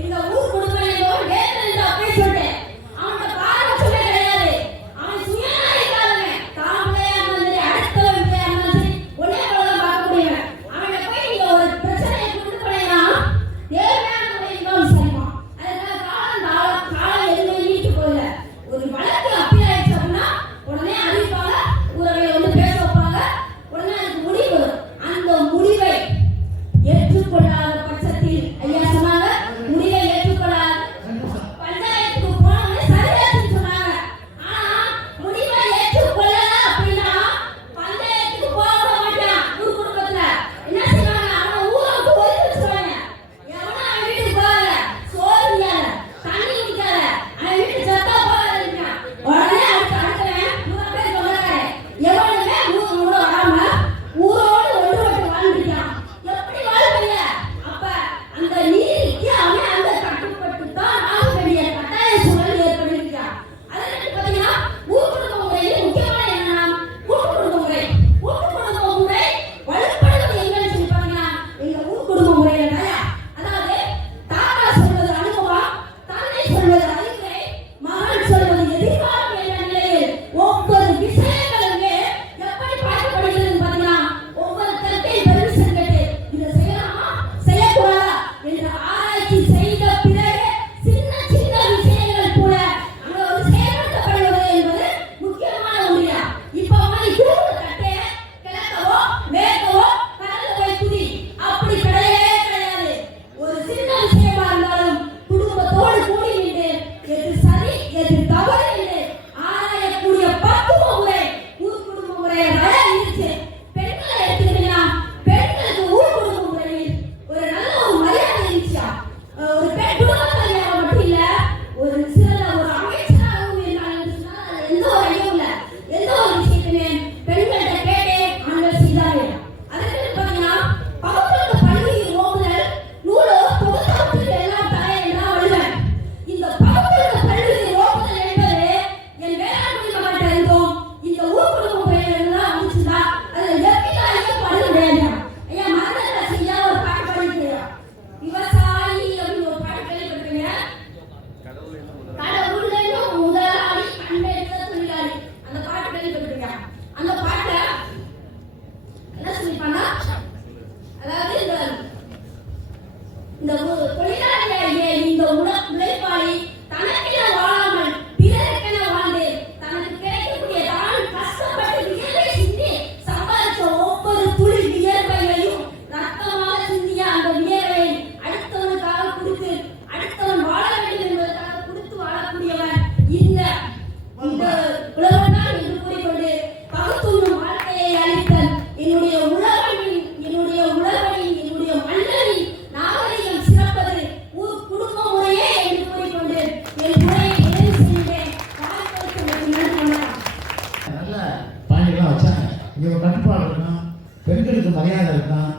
எங்க ஊர் குடும்பம் ஒரு வேதனை அப்படி சொல்லிட்டேன் அவனோட பாரபட்சமே கிடையாது அவன் சுயநலக்காரன் தாங்களே வந்து அடுத்தவன் வந்து ஒரே போல பார்க்கக்கூடியவன் அவனை போய் நீங்க ஒரு பிரச்சனையை கொண்டு போனீங்கன்னா நேர்மையான முறையில் தான் விசாரிப்பான் அதுக்காக காலம் எதுவுமே நீட்டு போகல ஒரு வழக்கு அப்பீல் ஆயிடுச்சு அப்படின்னா உடனே அறிவிப்பாங்க ஊரவை வந்து பேச வைப்பாங்க உடனே அதுக்கு முடிவு வரும் அந்த முடிவை ஏற்றுக்கொள்ளாத பட்சத்தில் ஐயா சொன்னாங்க முடிவை ஏற்றுக்கொள்ளாத பஞ்சாயத்துக்கு போனவங்க சரியாச்சுன்னு சொன்னாங்க ஆனா முடிவை ஏற்றுக்கொள்ளல அப்படின்னா பஞ்சாயத்துக்கு போக மாட்டான் ஊர் குடும்பத்துல என்ன செய்வாங்க அவன் ஊரை விட்டு ஒதுக்கி வச்சுருவாங்க எவனும் அவன் வீட்டுக்கு போகல சோறு இல்ல தண்ணி குடிக்காத அவன் வீட்டுக்கு சத்தா போகாதீங்க உடனே அடுத்தவன் நூறு பேர் சொல்றாரு எவனுமே ஊர் கூட வராம ஊரோடு ஒன்றுபட்டு வாழ்ந்துட்டான் எப்படி வாழ்வீங்க அப்ப அந்த நீதிக்கு அவன் அந்த கட்டுப்பட்டு தான் ஆக வேண்டிய கட்டாய சூழல் ஏற்பட்டிருக்கிறான் அதற்கு பாத்தீங்கன்னா ஊர் குடும்ப முறையில் முக்கியமான என்னன்னா கூட்டு குடும்ப முறை கூட்டு குடும்ப முறை வலுப்படுவது எங்கன்னு சொல்லி பாத்தீங்கன்னா எங்க ஊர் குடும்ப முறையில தாயா அதாவது தாத்தா சொல்வது அனுபவம் தந்தை சொல்வது அறிவுரை மகன் சொல்வது எதிர்காலம் என்ற நிலையில் ஒவ்வொரு விஷயங்களுமே எப்படி பார்க்கப்படுகிறதுன்னு பாத்தீங்கன்னா ஒவ்வொரு கருத்தையும் பெருமிஷன் கேட்டு இதை செய்யலாமா செய்யக்கூடாதா என்ற ஆராய்ச்சி செய்த பிறகு சின்ன சின்ன விஷயங்கள் கூட அங்க வந்து செயல்படுத்தப்படுவது என்பது முக்கியமான ஒன்றியா இப்ப மாதிரி கூட்டு கட்டே கிழக்கவோ மேற்கவோ கடல்ல போய் குதி அப்படி கிடையவே கிடையாது ஒரு சின்ன விஷயமா இருந்தாலும் குடும்பத்தோடு கூடி நின்று எது சரி எது தவறு என்று ஆராயக்கூடிய பக்குவ முறை ஊர் குடும்ப முறையாக இருந்துச்சு பெண்களை எடுத்துக்கிட்டீங்கன்னா பெண்களுக்கு ஊர் குடும்ப முறையில் ஒரு நல்ல ஒரு மரியாதை இருந்துச்சா ஒரு பெண் குடும்ப தலைவராக மட்டும் இல்ல ஒரு சில ஒரு அமைச்சராகவும் இருந்தாங்கன்னு சொன்னா அதுல எந்த ஒரு ஐயம் இல்ல எந்த ஒரு விஷயத்தையுமே பெண்கள்கிட்ட கேட்டே ஆண்கள் செய்தார்கள் அதற்கு பாத்தீங்கன்னா பகுத்தறிவு பள்ளி ஓட்டுதல் நூலோ தொகுத்தவற்றில் எல்லாம் தலை என்றால் வள்ளுவன் இந்த பகுத்தறிவு பள்ளி ஓட்டுதல் என்பது என் வேளாண்மை மகன் இருந்தோம் இந்த ஊர் குடும்ப முறையிலிருந்து தான் வந்துச்சுதா அதுல எப்படி ஐயம் பண்ண முடியாது ஐயா மரணத்தை செய்யா ஒரு பாட்டு படிக்கிறேன் விவசாயி அப்படின்னு ஒரு பாட்டு கேள்விப்பட்டிருக்கீங்க கடவுளேனும் முதலாளி கண்டெடுத்த தொழிலாளி அந்த பாட்டு கேள்விப்பட்டிருக்கீங்க அந்த பாட்டை என்ன சொல்லிப்பாங்க அதாவது இந்த தொழிலாளியாகிய இந்த உழைப்பாளி தனக்கென வாழாமல் பிறருக்கென வாழ்ந்து தனக்கு கிடைக்கக்கூடிய தான் கஷ்டப்பட்டு வியர்வை சிந்தி சம்பாதிச்ச ஒவ்வொரு துளி வியர்வையையும் ரத்தமாக சிந்திய அந்த வியர்வை அடுத்தவனுக்காக கொடுத்து அடுத்தவன் வாழ வேண்டும் என்பதற்காக கொடுத்து வாழக்கூடியவன் இந்த உலகம்தான் என்று கூறிக்கொண்டு பகுத்துண்ணும் வாழ்க்கையை அளித்தல் என்னுடைய உலகனின் என்னுடைய மன்னரின் நாகரிகம் சிறப்பது ஊர் குடும்ப முறையே என்று கூறிக்கொண்டு என் முறையை நிறைவு செய்கிறேன். வாய்ப்பளித்தமைக்கு நன்றி வணக்கம். நல்ல பாயிண்ட்லாம் வச்சாங்க. இங்க ஒரு கட்டுப்பாடு இருக்கணும், பெண்களுக்கு மரியாதை இருக்கணும்,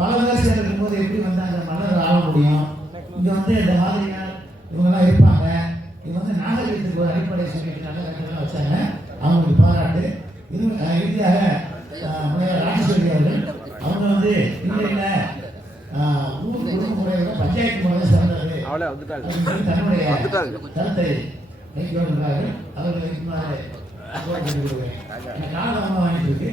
பல வயசுல இருக்கும்போது எப்படி வந்து அந்த மன்னர் ஆள முடியும், இங்க வந்து இந்த மாதிரியான இவங்கெல்லாம் இருப்பாங்க, இது வந்து நாகரிகத்துக்கு ஒரு அடிப்படை சொல்லிட்டு நல்ல கட்டெல்லாம் வச்சாங்க. அவங்களுக்கு பாராட்டு. இறுதியாக முனைவர் ராஜேஸ்வரி அவர்கள் அவங்க வந்து இல்லை ஊர் குடும்ப முறையோட பஞ்சாயத்து முறை சிறந்தது தன்னுடைய கருத்தை வைக்கிறார்கள். அவர்களை காலமாக வாங்கிட்டு இருக்கு.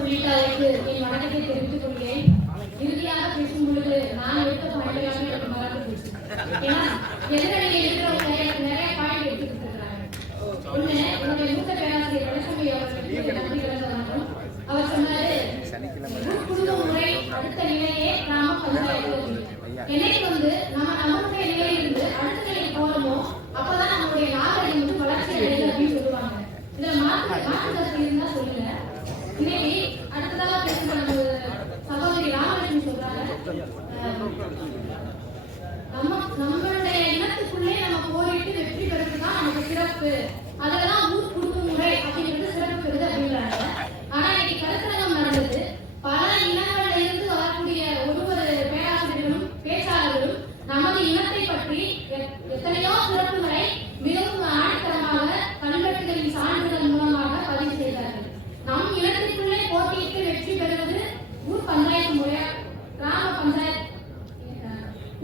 உள்ளிட்டவருக்கு என் வணக்கத்தை தெரிவித்துக் கொள்கிறேன். இறுதியாக பேசும் பொழுது நான் எடுத்த பாயிண்டாக எனக்கு மறந்து போச்சு. ஏன்னா எதிரணியில் இருக்கிறவங்க எனக்கு நிறைய பாயிண்ட் எடுத்துக்கிட்டு இருக்கிறாங்க. ஒண்ணு என்னுடைய மூத்த பேராசிரியர் வளர்ச்சி அவர்களுக்கு நன்றி கலந்த வணக்கம். அவர் சொன்னாரு குடும்ப முறை அடுத்த நிலையே கிராம பஞ்சாயத்து. என்னைக்கு வந்து நம்மளுடைய நிலையில இருந்து அடுத்த நிலைக்கு போறோமோ அப்பதான் நம்மளுடைய நாகரிகம் வந்து வளர்ச்சி அடையுது அப்படின்னு சொல்லுவாங்க. இதுல மாற்று கருத்து இருந்தா சொல்லுங்க. இன்னைக்கு அடுத்ததாக பேசுகிற நம்மளுடைய இனத்துக்குள்ளே நம்ம போரிட்டு வெற்றி பெறதுதான் நமக்கு சிறப்பு. அதெல்லாம் ஊர் குடும்ப முறை அப்படிங்கிறது சிறப்பு பெறுது அப்படின்றாங்க. ஆனா இன்னைக்கு கருத்தரங்கம் நடந்தது. பல இனங்கள்ல இருந்து வரக்கூடிய ஒவ்வொரு பேராசிரியர்களும் பேச்சாளர்களும் நமது இனத்தை பற்றி எத்தனையோ சிறப்புகளை மிகவும் ஆணித்தரமாக கல்வெட்டுகளின் சான்றுகள் மூலமாக பதிவு செய்தார்கள். நம் இனத்திற்குள்ளே போட்டியிட்டு வெற்றி பெறுவது ஊர் பஞ்சாயத்து முறையா, கிராம பஞ்சாயத்து,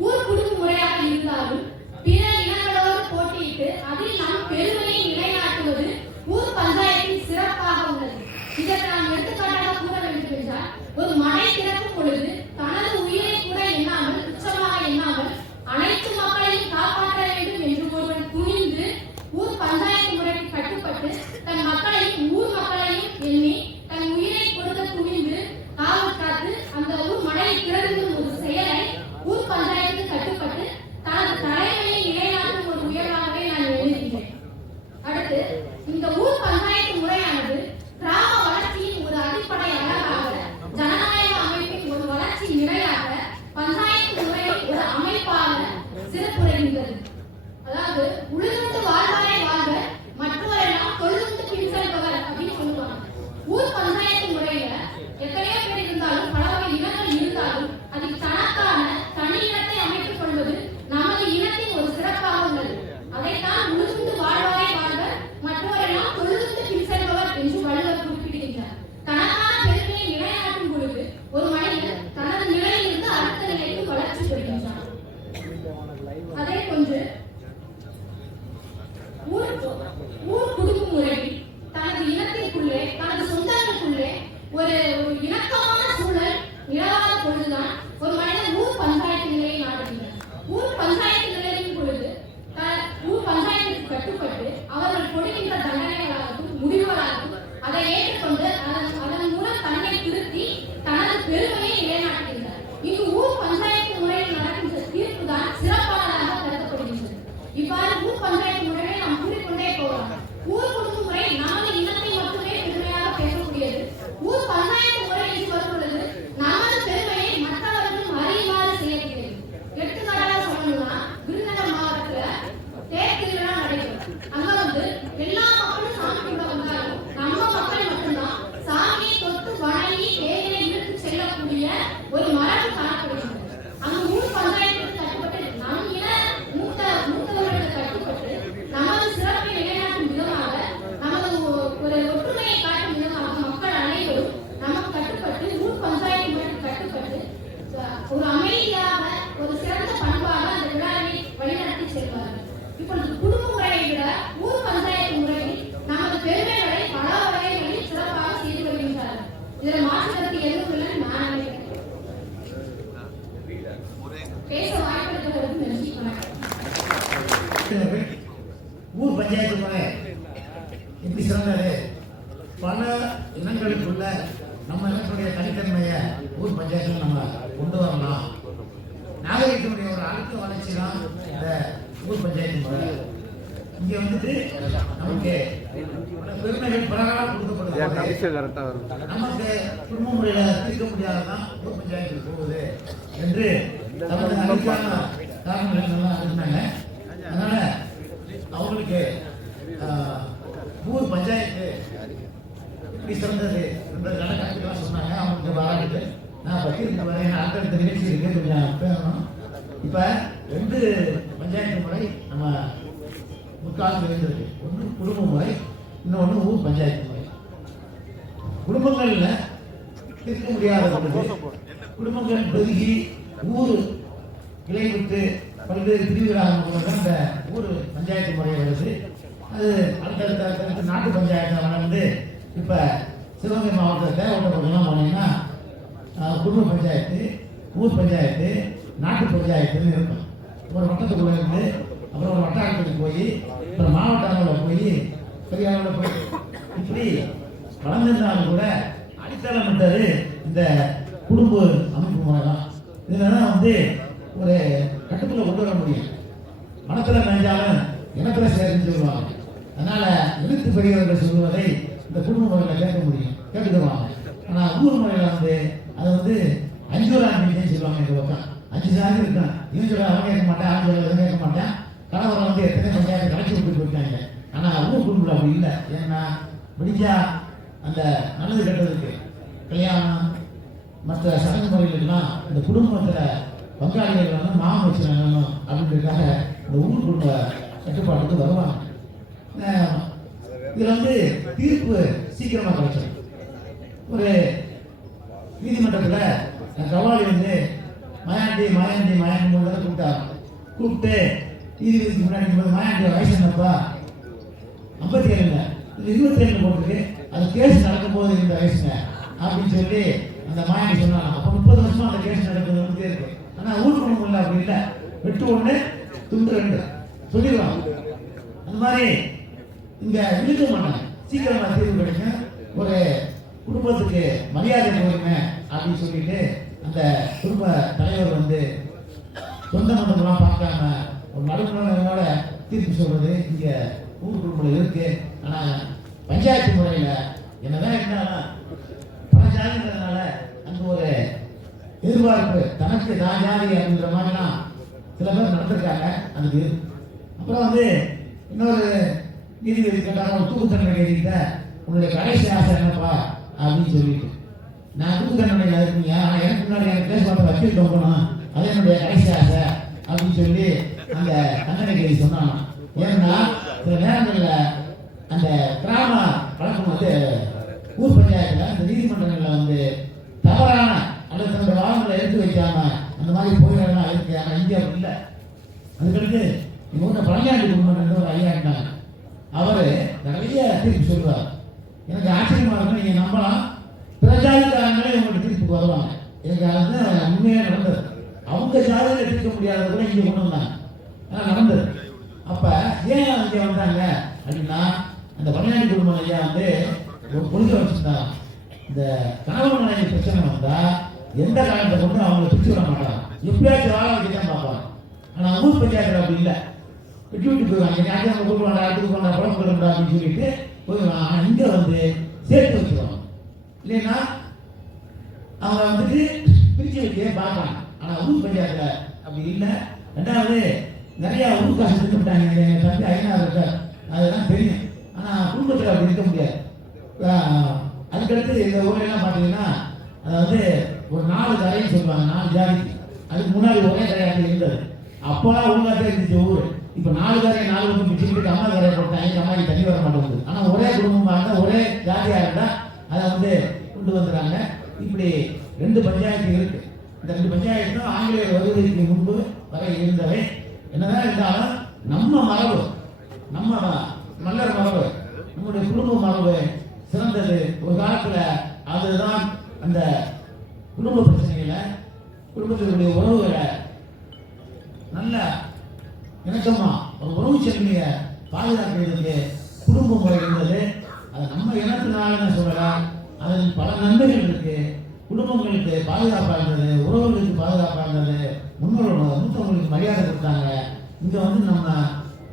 ஊர் குடும்ப முறையாக இருந்தாலும் பிற இனங்களோடு போட்டியிட்டு அதில் நம் பெருமையை நிலைநாட்டுவது ஊர் பஞ்சாயத்தின் சிறப்பாக உள்ளது. இதற்கு நாம் எடுத்துக்காட்டாக கூற வேண்டும் என்றால், ஒரு மழை திறக்கும் பொழுது தனது உயிரை கூட எண்ணாமல், துச்சமாக எண்ணாமல் அனைத்து மக்களையும் காப்பாற்ற வேண்டும் என்று ஒருவன் துணிந்து ஊர் பஞ்சாயத்து முறைக்கு கட்டுப்பட்டு தன் மக்களையும் ஊர் மக்களையும் எண்ணி தன் உயிரை கொடுக்க துணிந்து காவல் காத்து அந்த ஊர் மழை திறந்தும் ஒரு செயலை ஊர் பஞ்சாயத்துக்கு கட்டுப்பட்டு தனது தலைமையை நிலைநாட்டும் ஒரு உயர்வாகவே நான் எழுதுகிறேன். அடுத்து, இந்த ஊர் பஞ்சாயத்து முறையானது கிராம வளர்ச்சியின் ஒரு அடிப்படை அழகாக, ஜனநாயக அமைப்பின் ஒரு வளர்ச்சி நிலையாக பஞ்சாயத்து முறை ஒரு அமைப்பாக சிறப்புரைகின்றது. அதாவது உழுதுண்டு வாழ்வாரை வாழ்க, மற்றவரெல்லாம் தொழுதுண்டு பின் செல்பவர் அப்படின்னு சொல்லுவாங்க. ஊர் பஞ்சாயத்து முறையில எத்தனையோ பேர் இருந்தாலும், பல வகை இனங்கள் இருந்தாலும், அதில் தனக்கான தனி இனத்தை அமைத்துக் கொள்வது நமது இனத்தின் ஒரு சிறப்பாக உள்ளது. அதைத்தான் உழுதுண்டு வாழ்வாரை வாழ்க, மற்றவரெல்லாம் தொழுதுண்டு பின் செல்பவர் என்று வள்ளுவர் குறிப்பிடுகின்றார். தனக்கான பெருமையை நிலைநாட்டும் பொழுது ஒரு மனிதன் தனது நிலையிலிருந்து அடுத்த நிலைக்கு வளர்ச்சி பெறுகின்றான். அதே போன்று ஊர் குடும்ப முறையில் தனது இனத்திற்குள்ளே, தனது சொந்தங்களுக்குள்ளே ஒரு இணக்கமான சூழல் நிலவாத பொழுதுதான் ஒரு மனிதன் ஊர் பஞ்சாயத்து நிலையை நாடுகிறார். ஊர் பஞ்சாயத்து நிலையின் பொழுது ஊர் பஞ்சாயத்துக்கு கட்டுப்பட்டு அவர்கள் கொடுக்கின்ற தண்டனைகளாகட்டும், முடிவுகளாகட்டும் அதை ஏற்றுக்கொண்டு அதன் மூலம் தன்னை திருத்தி தனது பெருமையை நிலைநாட்டுகின்றார். இங்கு ஊர் பஞ்சாயத்து முறையில் நடக்கின்ற தீர்ப்பு தான் சிறப்பானதாக கருதப்படுகின்றது. இவ்வாறு ஊர் பஞ்சாயத்து முறையை நாம் கூறிக்கொண்டே போகலாம். ஊர் குடும்ப முறை நமது இனத்தை மட்டுமே பெருமையாக பேசக்கூடியது. ஊர் பஞ்சாயத்து முறை என்று வரும்பொழுது நமது பெருமையை மற்றவர்களும் அறியுமாறு செய்யக்கூடியது. எடுத்துக்காட்டாக சொல்லணும்னா, விருதுநகர் மாவட்டத்துல தேர் திருவிழா நடைபெறும். அங்க வந்து எல்லா மக்களும் சாமி கும்பிட வந்தாலும் நம்ம மக்கள் மட்டும்தான் சாமியை தொட்டு வணங்கி தேரை இழுத்து செல்லக்கூடிய ஒரு மரபு காணப்படுகிறது. அங்கு ஊர் பஞ்சாயத்துக்கு கட்டுப்பட்டு நம் இன மூத்தவர்களுக்கு கட்டுப்பட்டு நமது சிறப்பை நிலைநாட்டும் விதமாக, நமது ஒரு ஒற்றுமையை காட்டும் விதமாக மக்கள் அனைவரும் நமக்கு கட்டுப்பட்டு ஊர் பஞ்சாயத்து முறைக்கு கட்டுப்பட்டு ஒரு அமைதியாக, ஒரு சிறந்த பண்பாக அந்த விழாவை வழிநடத்தி செல்வார்கள். இப்பொழுது குடும்ப முறையை விட ஊர் பஞ்சாயத்து முறையில் நமது பெருமைகளை பல வகைகளில் சிறப்பாக செய்து வருகின்றார்கள். இதில் மாற்றுக்கருத்து எதுவும் இல்லை நான் நினைக்கிறேன். பேச வாய்ப்பளித்தவர்களுக்கு நன்றி, வணக்கம். ஊர் பஞ்சாயத்து முறை எப்படி சிறந்தது? பல இனங்களுக்குள்ள நம்ம இனத்துடைய தனித்தன்மையை ஊர் பஞ்சாயத்துல நம்ம கொண்டு வரலாம். நாகரிகத்தினுடைய ஒரு அடுத்த வளர்ச்சி தான் இந்த ஊர் பஞ்சாயத்து முறை. இங்க வந்துட்டு நமக்கு பெருமைகள் பரவலாக கொடுக்கப்படுது. நமக்கு குடும்ப முறையில தீர்க்க முடியாததான் ஊர் பஞ்சாயத்துக்கு போகுது என்று தமது அதுக்கான காரணங்கள் எல்லாம் இருந்தாங்க. அதனால அவங்களுக்கு ஊர் பஞ்சாயத்து எப்படி சிறந்தது என்றதுக்கான கருத்துக்கெல்லாம் சொன்னாங்க. அவங்களுக்கு பாராட்டு நான் பத்திரிக்கை வரேன். அடுத்தடுத்த நிகழ்ச்சி இருக்கு, கொஞ்சம் பேசணும். இப்போ 2 பஞ்சாயத்து முறை நம்ம முற்காலம் இருந்திருக்கு. ஒன்று குடும்ப முறை, இன்னொன்று ஊர் பஞ்சாயத்து முறை. குடும்பங்கள்ல தீர்க்க முடியாத பொழுது குடும்பங்கள் பெருகி ஊர் கிளை விட்டு பல்வேறு பிரிவுகளாக இந்த ஊர் பஞ்சாயத்து முறை வருது. அது அடுத்தடுத்த நாட்டு பஞ்சாயத்து வளர்ந்து இப்போ சிவகங்கை மாவட்டத்தில் தேவட்ட பக்கம்லாம் போனீங்கன்னா குடும்ப பஞ்சாயத்து, ஊர் பஞ்சாயத்து, நாட்டு பஞ்சாயத்துன்னு இருக்கும். ஒரு வட்டத்துக்குள்ள இருந்து அப்புறம் ஒரு வட்டாரத்துக்கு போய் அப்புறம் மாவட்ட அளவில் போய் பெரிய அளவில் போய் இப்படி வளர்ந்திருந்தாலும் கூட அடித்தளமிட்டது இந்த குடும்ப அமைப்பு முறை தான். இதில் தான் வந்து ஒரு கட்டுக்குள்ள கொண்டு வர முடியும். மனத்தில் நினைஞ்சாலும் இனத்தில் சேர்ந்து சொல்லுவாங்க. அதனால எழுத்து பெரியவர்கள் சொல்லுவதை இந்த குடும்ப முறையில் கேட்க முடியும், கேட்டுக்குவாங்க. ஆனால் ஊர் முறையில் வந்து அதை வந்து 5 ஆண்டு சொல்லுவாங்க. சொல்லுவாங்க இந்த பக்கம் 5 ஜாதி இருக்கான். இவன் சொல்ல அவன் கேட்க மாட்டேன், அவன் சொல்ல இவன் கேட்க மாட்டேன். கணவரை வந்து எத்தனை பஞ்சாயத்து கலைச்சி விட்டு போயிருக்காங்க. ஆனால் ஊர் குடும்பம் அப்படி இல்லை. ஏன்னா முடிஞ்சா அந்த நல்லது கெட்டதுக்கு கல்யாணம் மற்ற சடங்கு முறைகளுக்கெல்லாம் இந்த குடும்பத்தில் பங்காளிகள் வந்து மாமன் வச்சுருந்தாங்க அப்படின்றதுக்காக இந்த ஊர் குடும்ப கட்டுப்பாட்டுக்கு வருவாங்க. இதில் வந்து தீர்ப்பு சீக்கிரமாக கிடைச்சிடும். ஒரு நீதிமன்றத்தில் கவாலி வந்து மாயாண்டி மூணு கூப்பிட்டாங்க. கூப்பிட்டு நீதிபதிக்கு முன்னாடி மாயாண்டி வயசு என்னப்பா 57 27 போட்டுருக்கு, அது கேஸ் நடக்கும் போது இந்த வயசுங்க அப்படின்னு சொல்லி அந்த மாயாண்டி சொன்னாங்க. அப்போ 30 வருஷமா அந்த கேஸ் நடக்குது வந்துட்டே இருக்கு. ஆனால் ஊர் குடும்பம் இல்லை அப்படி இல்லை. வெட்டு 1 துண்டு 2 சொல்லிடுவாங்க. அந்த மாதிரி இங்கே இழுக்க மாட்டாங்க, சீக்கிரமாக தீர்வு கிடைக்கும். ஒரு குடும்பத்துக்கு மரியாதை கொடுங்க அப்படின்னு சொல்லிட்டு அந்த குடும்ப தலைவர் வந்து சொந்த மண்டலம்லாம் பார்க்காம ஒரு நடுமுறையோட தீர்ப்பு சொல்றது இங்கே ஊர் குடும்பம் இருக்கு. ஆனால் பஞ்சாயத்து முறையில் என்னதான் இருந்தாலும் பல ஜாதிங்கிறதுனால அந்த ஒரு எதிர்பார்ப்பு தனக்கு நான் ஜாதி அப்படின்ற மாதிரிலாம் சில பேர் நடந்திருக்காங்க. அதுக்கு அப்புறம் வந்து இன்னொரு நீதிபதி கேட்டாங்க, ஒரு தூக்கு தண்டனை கைதிக்கிட்ட உன்னுடைய கடைசி ஆசை என்னப்பா அப்படின்னு சொல்லிட்டு, நான் தூக்கு தண்டனை இருக்கீங்க, ஆனால் எனக்கு முன்னாடி எனக்கு கேஸ் பார்த்து வக்கீல் தொங்கணும், அது என்னுடைய கடைசி ஆசை அப்படின்னு சொல்லி அந்த தண்டனை கைதி சொன்னாங்க. ஏன்னா சில நேரங்களில் அந்த கிராம வழக்கம் வந்து ஊர் பஞ்சாயத்தில் இந்த நீதிமன்றங்களில் வந்து தவறான அல்லது தன்னுடைய வாதங்களை எடுத்து வைக்காம அந்த மாதிரி போயிடலாம் இருக்கு. ஆனால் இங்கே அப்படி இல்லை. அதுக்கடுத்து இங்கே ஒன்று பழனியாண்டி குடும்பம் ஒரு ஐயா இருந்தாங்க. அவர் நிறைய தீர்ப்பு சொல்லுவார். எனக்கு ஆச்சரியமா இருக்கும். நீங்கள் நம்பலாம், பிற ஜாதிக்காரங்களே இவங்களுக்கு தீர்ப்புக்கு வருவாங்க. எனக்கு அது உண்மையாக நடந்தது. அவங்க ஜாதியில் தீர்க்க முடியாத கூட இங்கே கொண்டு வந்தாங்க. ஆனால் நடந்தது. அப்போ ஏன் இங்கே வந்தாங்க அப்படின்னா, அந்த பழனியாண்டி குடும்பம் ஐயா வந்து ஒரு கொள்கை வச்சுருந்தாங்க. இந்த கணவன் மனைவி பிரச்சனை வந்தால் எந்த காலத்தை கொண்டு அவங்களை பிரிச்சு விட மாட்டாங்க, எப்படியாச்சும் வாழ வைக்க தான் பார்ப்பாங்க. ஆனால் ஊர் பஞ்சாயத்தில் அப்படி இல்லை, விட்டு விட்டு போயிடுவாங்க. யாரும் நம்ம கூட்டு வேண்டாம், அடுத்து வேண்டாம், குழம்பு கிடண்டா அப்படின்னு சொல்லிட்டு போயிடுவாங்க. ஆனால் இங்கே வந்து சேர்த்து வச்சுருவாங்க. இல்லைன்னா அவங்க வந்துட்டு பிரித்து வைக்க பார்ப்பாங்க. ஆனால் ஊர் பஞ்சாயத்தில் அப்படி இல்லை. ரெண்டாவது நிறையா ஊர் காசு திட்டமிட்டாங்க. எங்கள் தம்பி ஐநாறு இருக்கார், அதெல்லாம் தெரியும். ஆனால் குடும்பத்தில் அப்படி இருக்க முடியாது. அதுக்கடுத்து இந்த ஊர்லாம் பார்த்தீங்கன்னா அதாவது ஒரு 4 கரைன்னு சொல்லுவாங்க, 4 ஜாதிக்கு. அதுக்கு முன்னாடி ஒரே கரையாக இருந்தது. அப்போலாம் ஒழுங்காக இருந்துச்சு ஊர். இப்போ 4 கரையை 4 பக்கம் பிடிச்சிக்கிட்டு அம்மா கரையை போட்டாங்க. அம்மாக்கு தண்ணி வர மாட்டேங்குது. ஆனால் ஒரே குடும்பமாக இருந்தால் ஒரே ஜாதியாக இருந்தால் அதை வந்து கொண்டு வந்துடுறாங்க. இப்படி 2 பஞ்சாயத்து இருக்கு. இந்த 2 பஞ்சாயத்தும் ஆங்கிலேயர் வருவதற்கு முன்பு வரை இருந்தவை. என்னதான் இருந்தாலும் நம்ம மரபு, நம்ம மல்லர் மரபு, நம்முடைய குடும்ப மரபு சிறந்தது. ஒரு காலத்தில் அதுதான் அந்த குடும்ப பிரச்சனைகளை, குடும்பத்தினுடைய உறவுகளை நல்ல இணக்கமா ஒரு உறவு செல்வியை பாதுகாக்கிறதுக்கு குடும்ப முறை இருந்தது. அது நம்ம இனத்தினால சொல்லலாம். அதில் பல நன்மைகள் இருக்கு. குடும்பங்களுக்கு பாதுகாப்பாக இருந்தது, உறவுகளுக்கு பாதுகாப்பாக இருந்தது. மூத்தவங்களுக்கு மரியாதை கொடுத்தாங்க. இங்கே வந்து நம்ம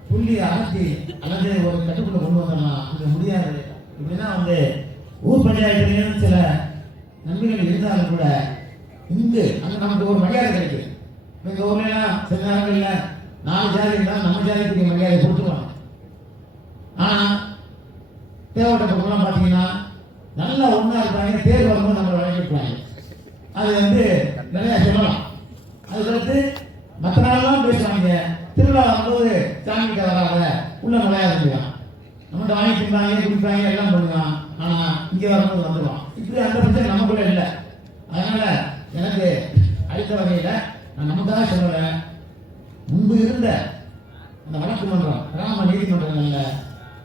புள்ளி அகற்றி அல்லது ஒரு கட்டுக்குள்ள கொண்டு வந்துடலாம், இங்கே முடியாது. இப்படிதான் வந்து ஊர் பஞ்சாயத்துலேயும் சில நன்மைகள் இருந்தாலும் கூட இங்கு அங்கே நமக்கு ஒரு மரியாதை கிடைக்குது. எங்கள் ஊர்லாம் சில நேரங்களில் 4 ஜாதி இருந்தால் நம்ம ஜாதிக்கு மரியாதை கொடுத்துருவாங்க. ஆனால் தேவட்ட பக்கம்லாம் பார்த்தீங்கன்னா நல்லா ஒன்றா இருப்பாங்க. தேர் வரும்போது நம்மளை வழங்கிருப்பாங்க. அது வந்து நிறையா சொல்லலாம். அதுக்கடுத்து மற்ற நாளெல்லாம் பேசுவாங்க. திருவிழா வரும்போது சாமிகிட்ட வராத உள்ள நுழையா இருந்துக்கலாம், நம்மகிட்ட வாங்கி தின்பாங்க, குடிப்பாங்க, எல்லாம் பண்ணுவான். ஆனால் இங்கே வரும்போது வந்துடுவான். இப்படி அந்த பிரச்சனை நம்ம கூட இல்லை. அதனால எனக்கு அடுத்த வகையில் நான் நமக்காக சொல்லலை, முன்பு இருந்த அந்த வழக்கு மன்றம், கிராம நீதிமன்றங்களில்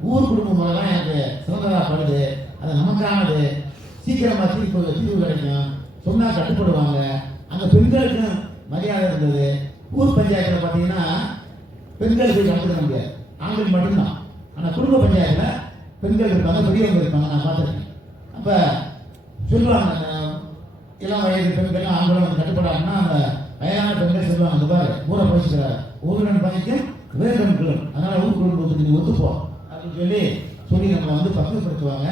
ஊர் குடும்ப முறை தான் எனக்கு சிறந்ததாக படுது. அது நமக்கானது. சீக்கிரமாக தீர்வு கிடைக்கும், சொன்னால் கட்டுப்படுவாங்க. அந்த பெண்களுக்கும் மரியாதை இருந்தது. ஊர் பஞ்சாயத்தில் பார்த்தீங்கன்னா பெண்கள் போய் கலந்துக்க முடியாது, ஆண்கள் மட்டும்தான். ஆனால் குடும்ப பஞ்சாயத்தில் பெண்கள் இருப்பாங்க, பெரியவங்க இருப்பாங்க, நான் பார்த்துருக்கேன். அப்போ சொல்லுவாங்க, இளம் வயது பெண்கள் ஆண்களும் வந்து கட்டுப்படாதுன்னா அந்த வயதான பெண்கள் சொல்லுவாங்க, அந்த பாரு ஊரை பழிச்சுக்கிறார், ஊருடன் பணிக்கும் வேறுகளும், அதனால ஊர் குடும்பத்துக்கு நீ ஒத்துப்போம் அப்படின்னு சொல்லி நம்மளை வந்து பக்குவப்படுத்துவாங்க.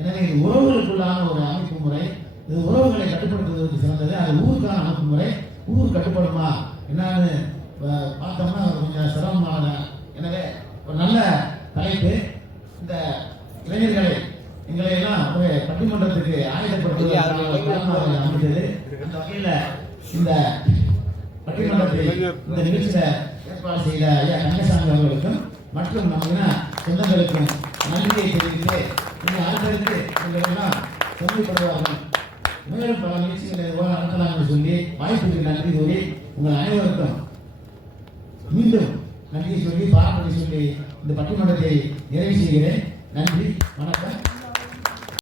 எனவே இது உறவுகளுக்குள்ளான ஒரு அமைப்பு முறை. இது உறவுகளை கட்டுப்படுத்துவதற்கு சிறந்தது. அது ஊருக்கான அமைப்பு முறை. ஊர் கட்டுப்படுமா என்னன்னு பார்த்தோம்னா கொஞ்சம் சிரமமான. எனவே ஒரு நல்ல தலைப்பு. இந்த இளைஞர்களை எங்களை எல்லாம் ஒரு பட்டிமன்றத்துக்கு ஆயுதப்படுத்துவதற்காக அமைந்தது. அந்த வகையில் இந்த பட்டிமன்றத்தை இந்த நிகழ்ச்சியில ஏற்பாடு செய்த ஐயா கந்தசாமி அவர்களுக்கும் மற்றும் நம்ம சொந்தங்களுக்கும் நன்றியை தெரிவித்து அடுத்தடுத்து எங்களெல்லாம் செம்மைப்படுவார்கள். மேலும் பல நிகழ்ச்சிகளை நடத்தலாம் என்று சொல்லி வாய்ப்புக்கு நன்றி கூறி உங்கள் அனைவருக்கும் மீண்டும் நன்றி சொல்லி பாராட்டு சொல்லி இந்த பட்டிமன்றத்தை நிறைவு செய்கிறேன். நன்றி, வணக்கம்.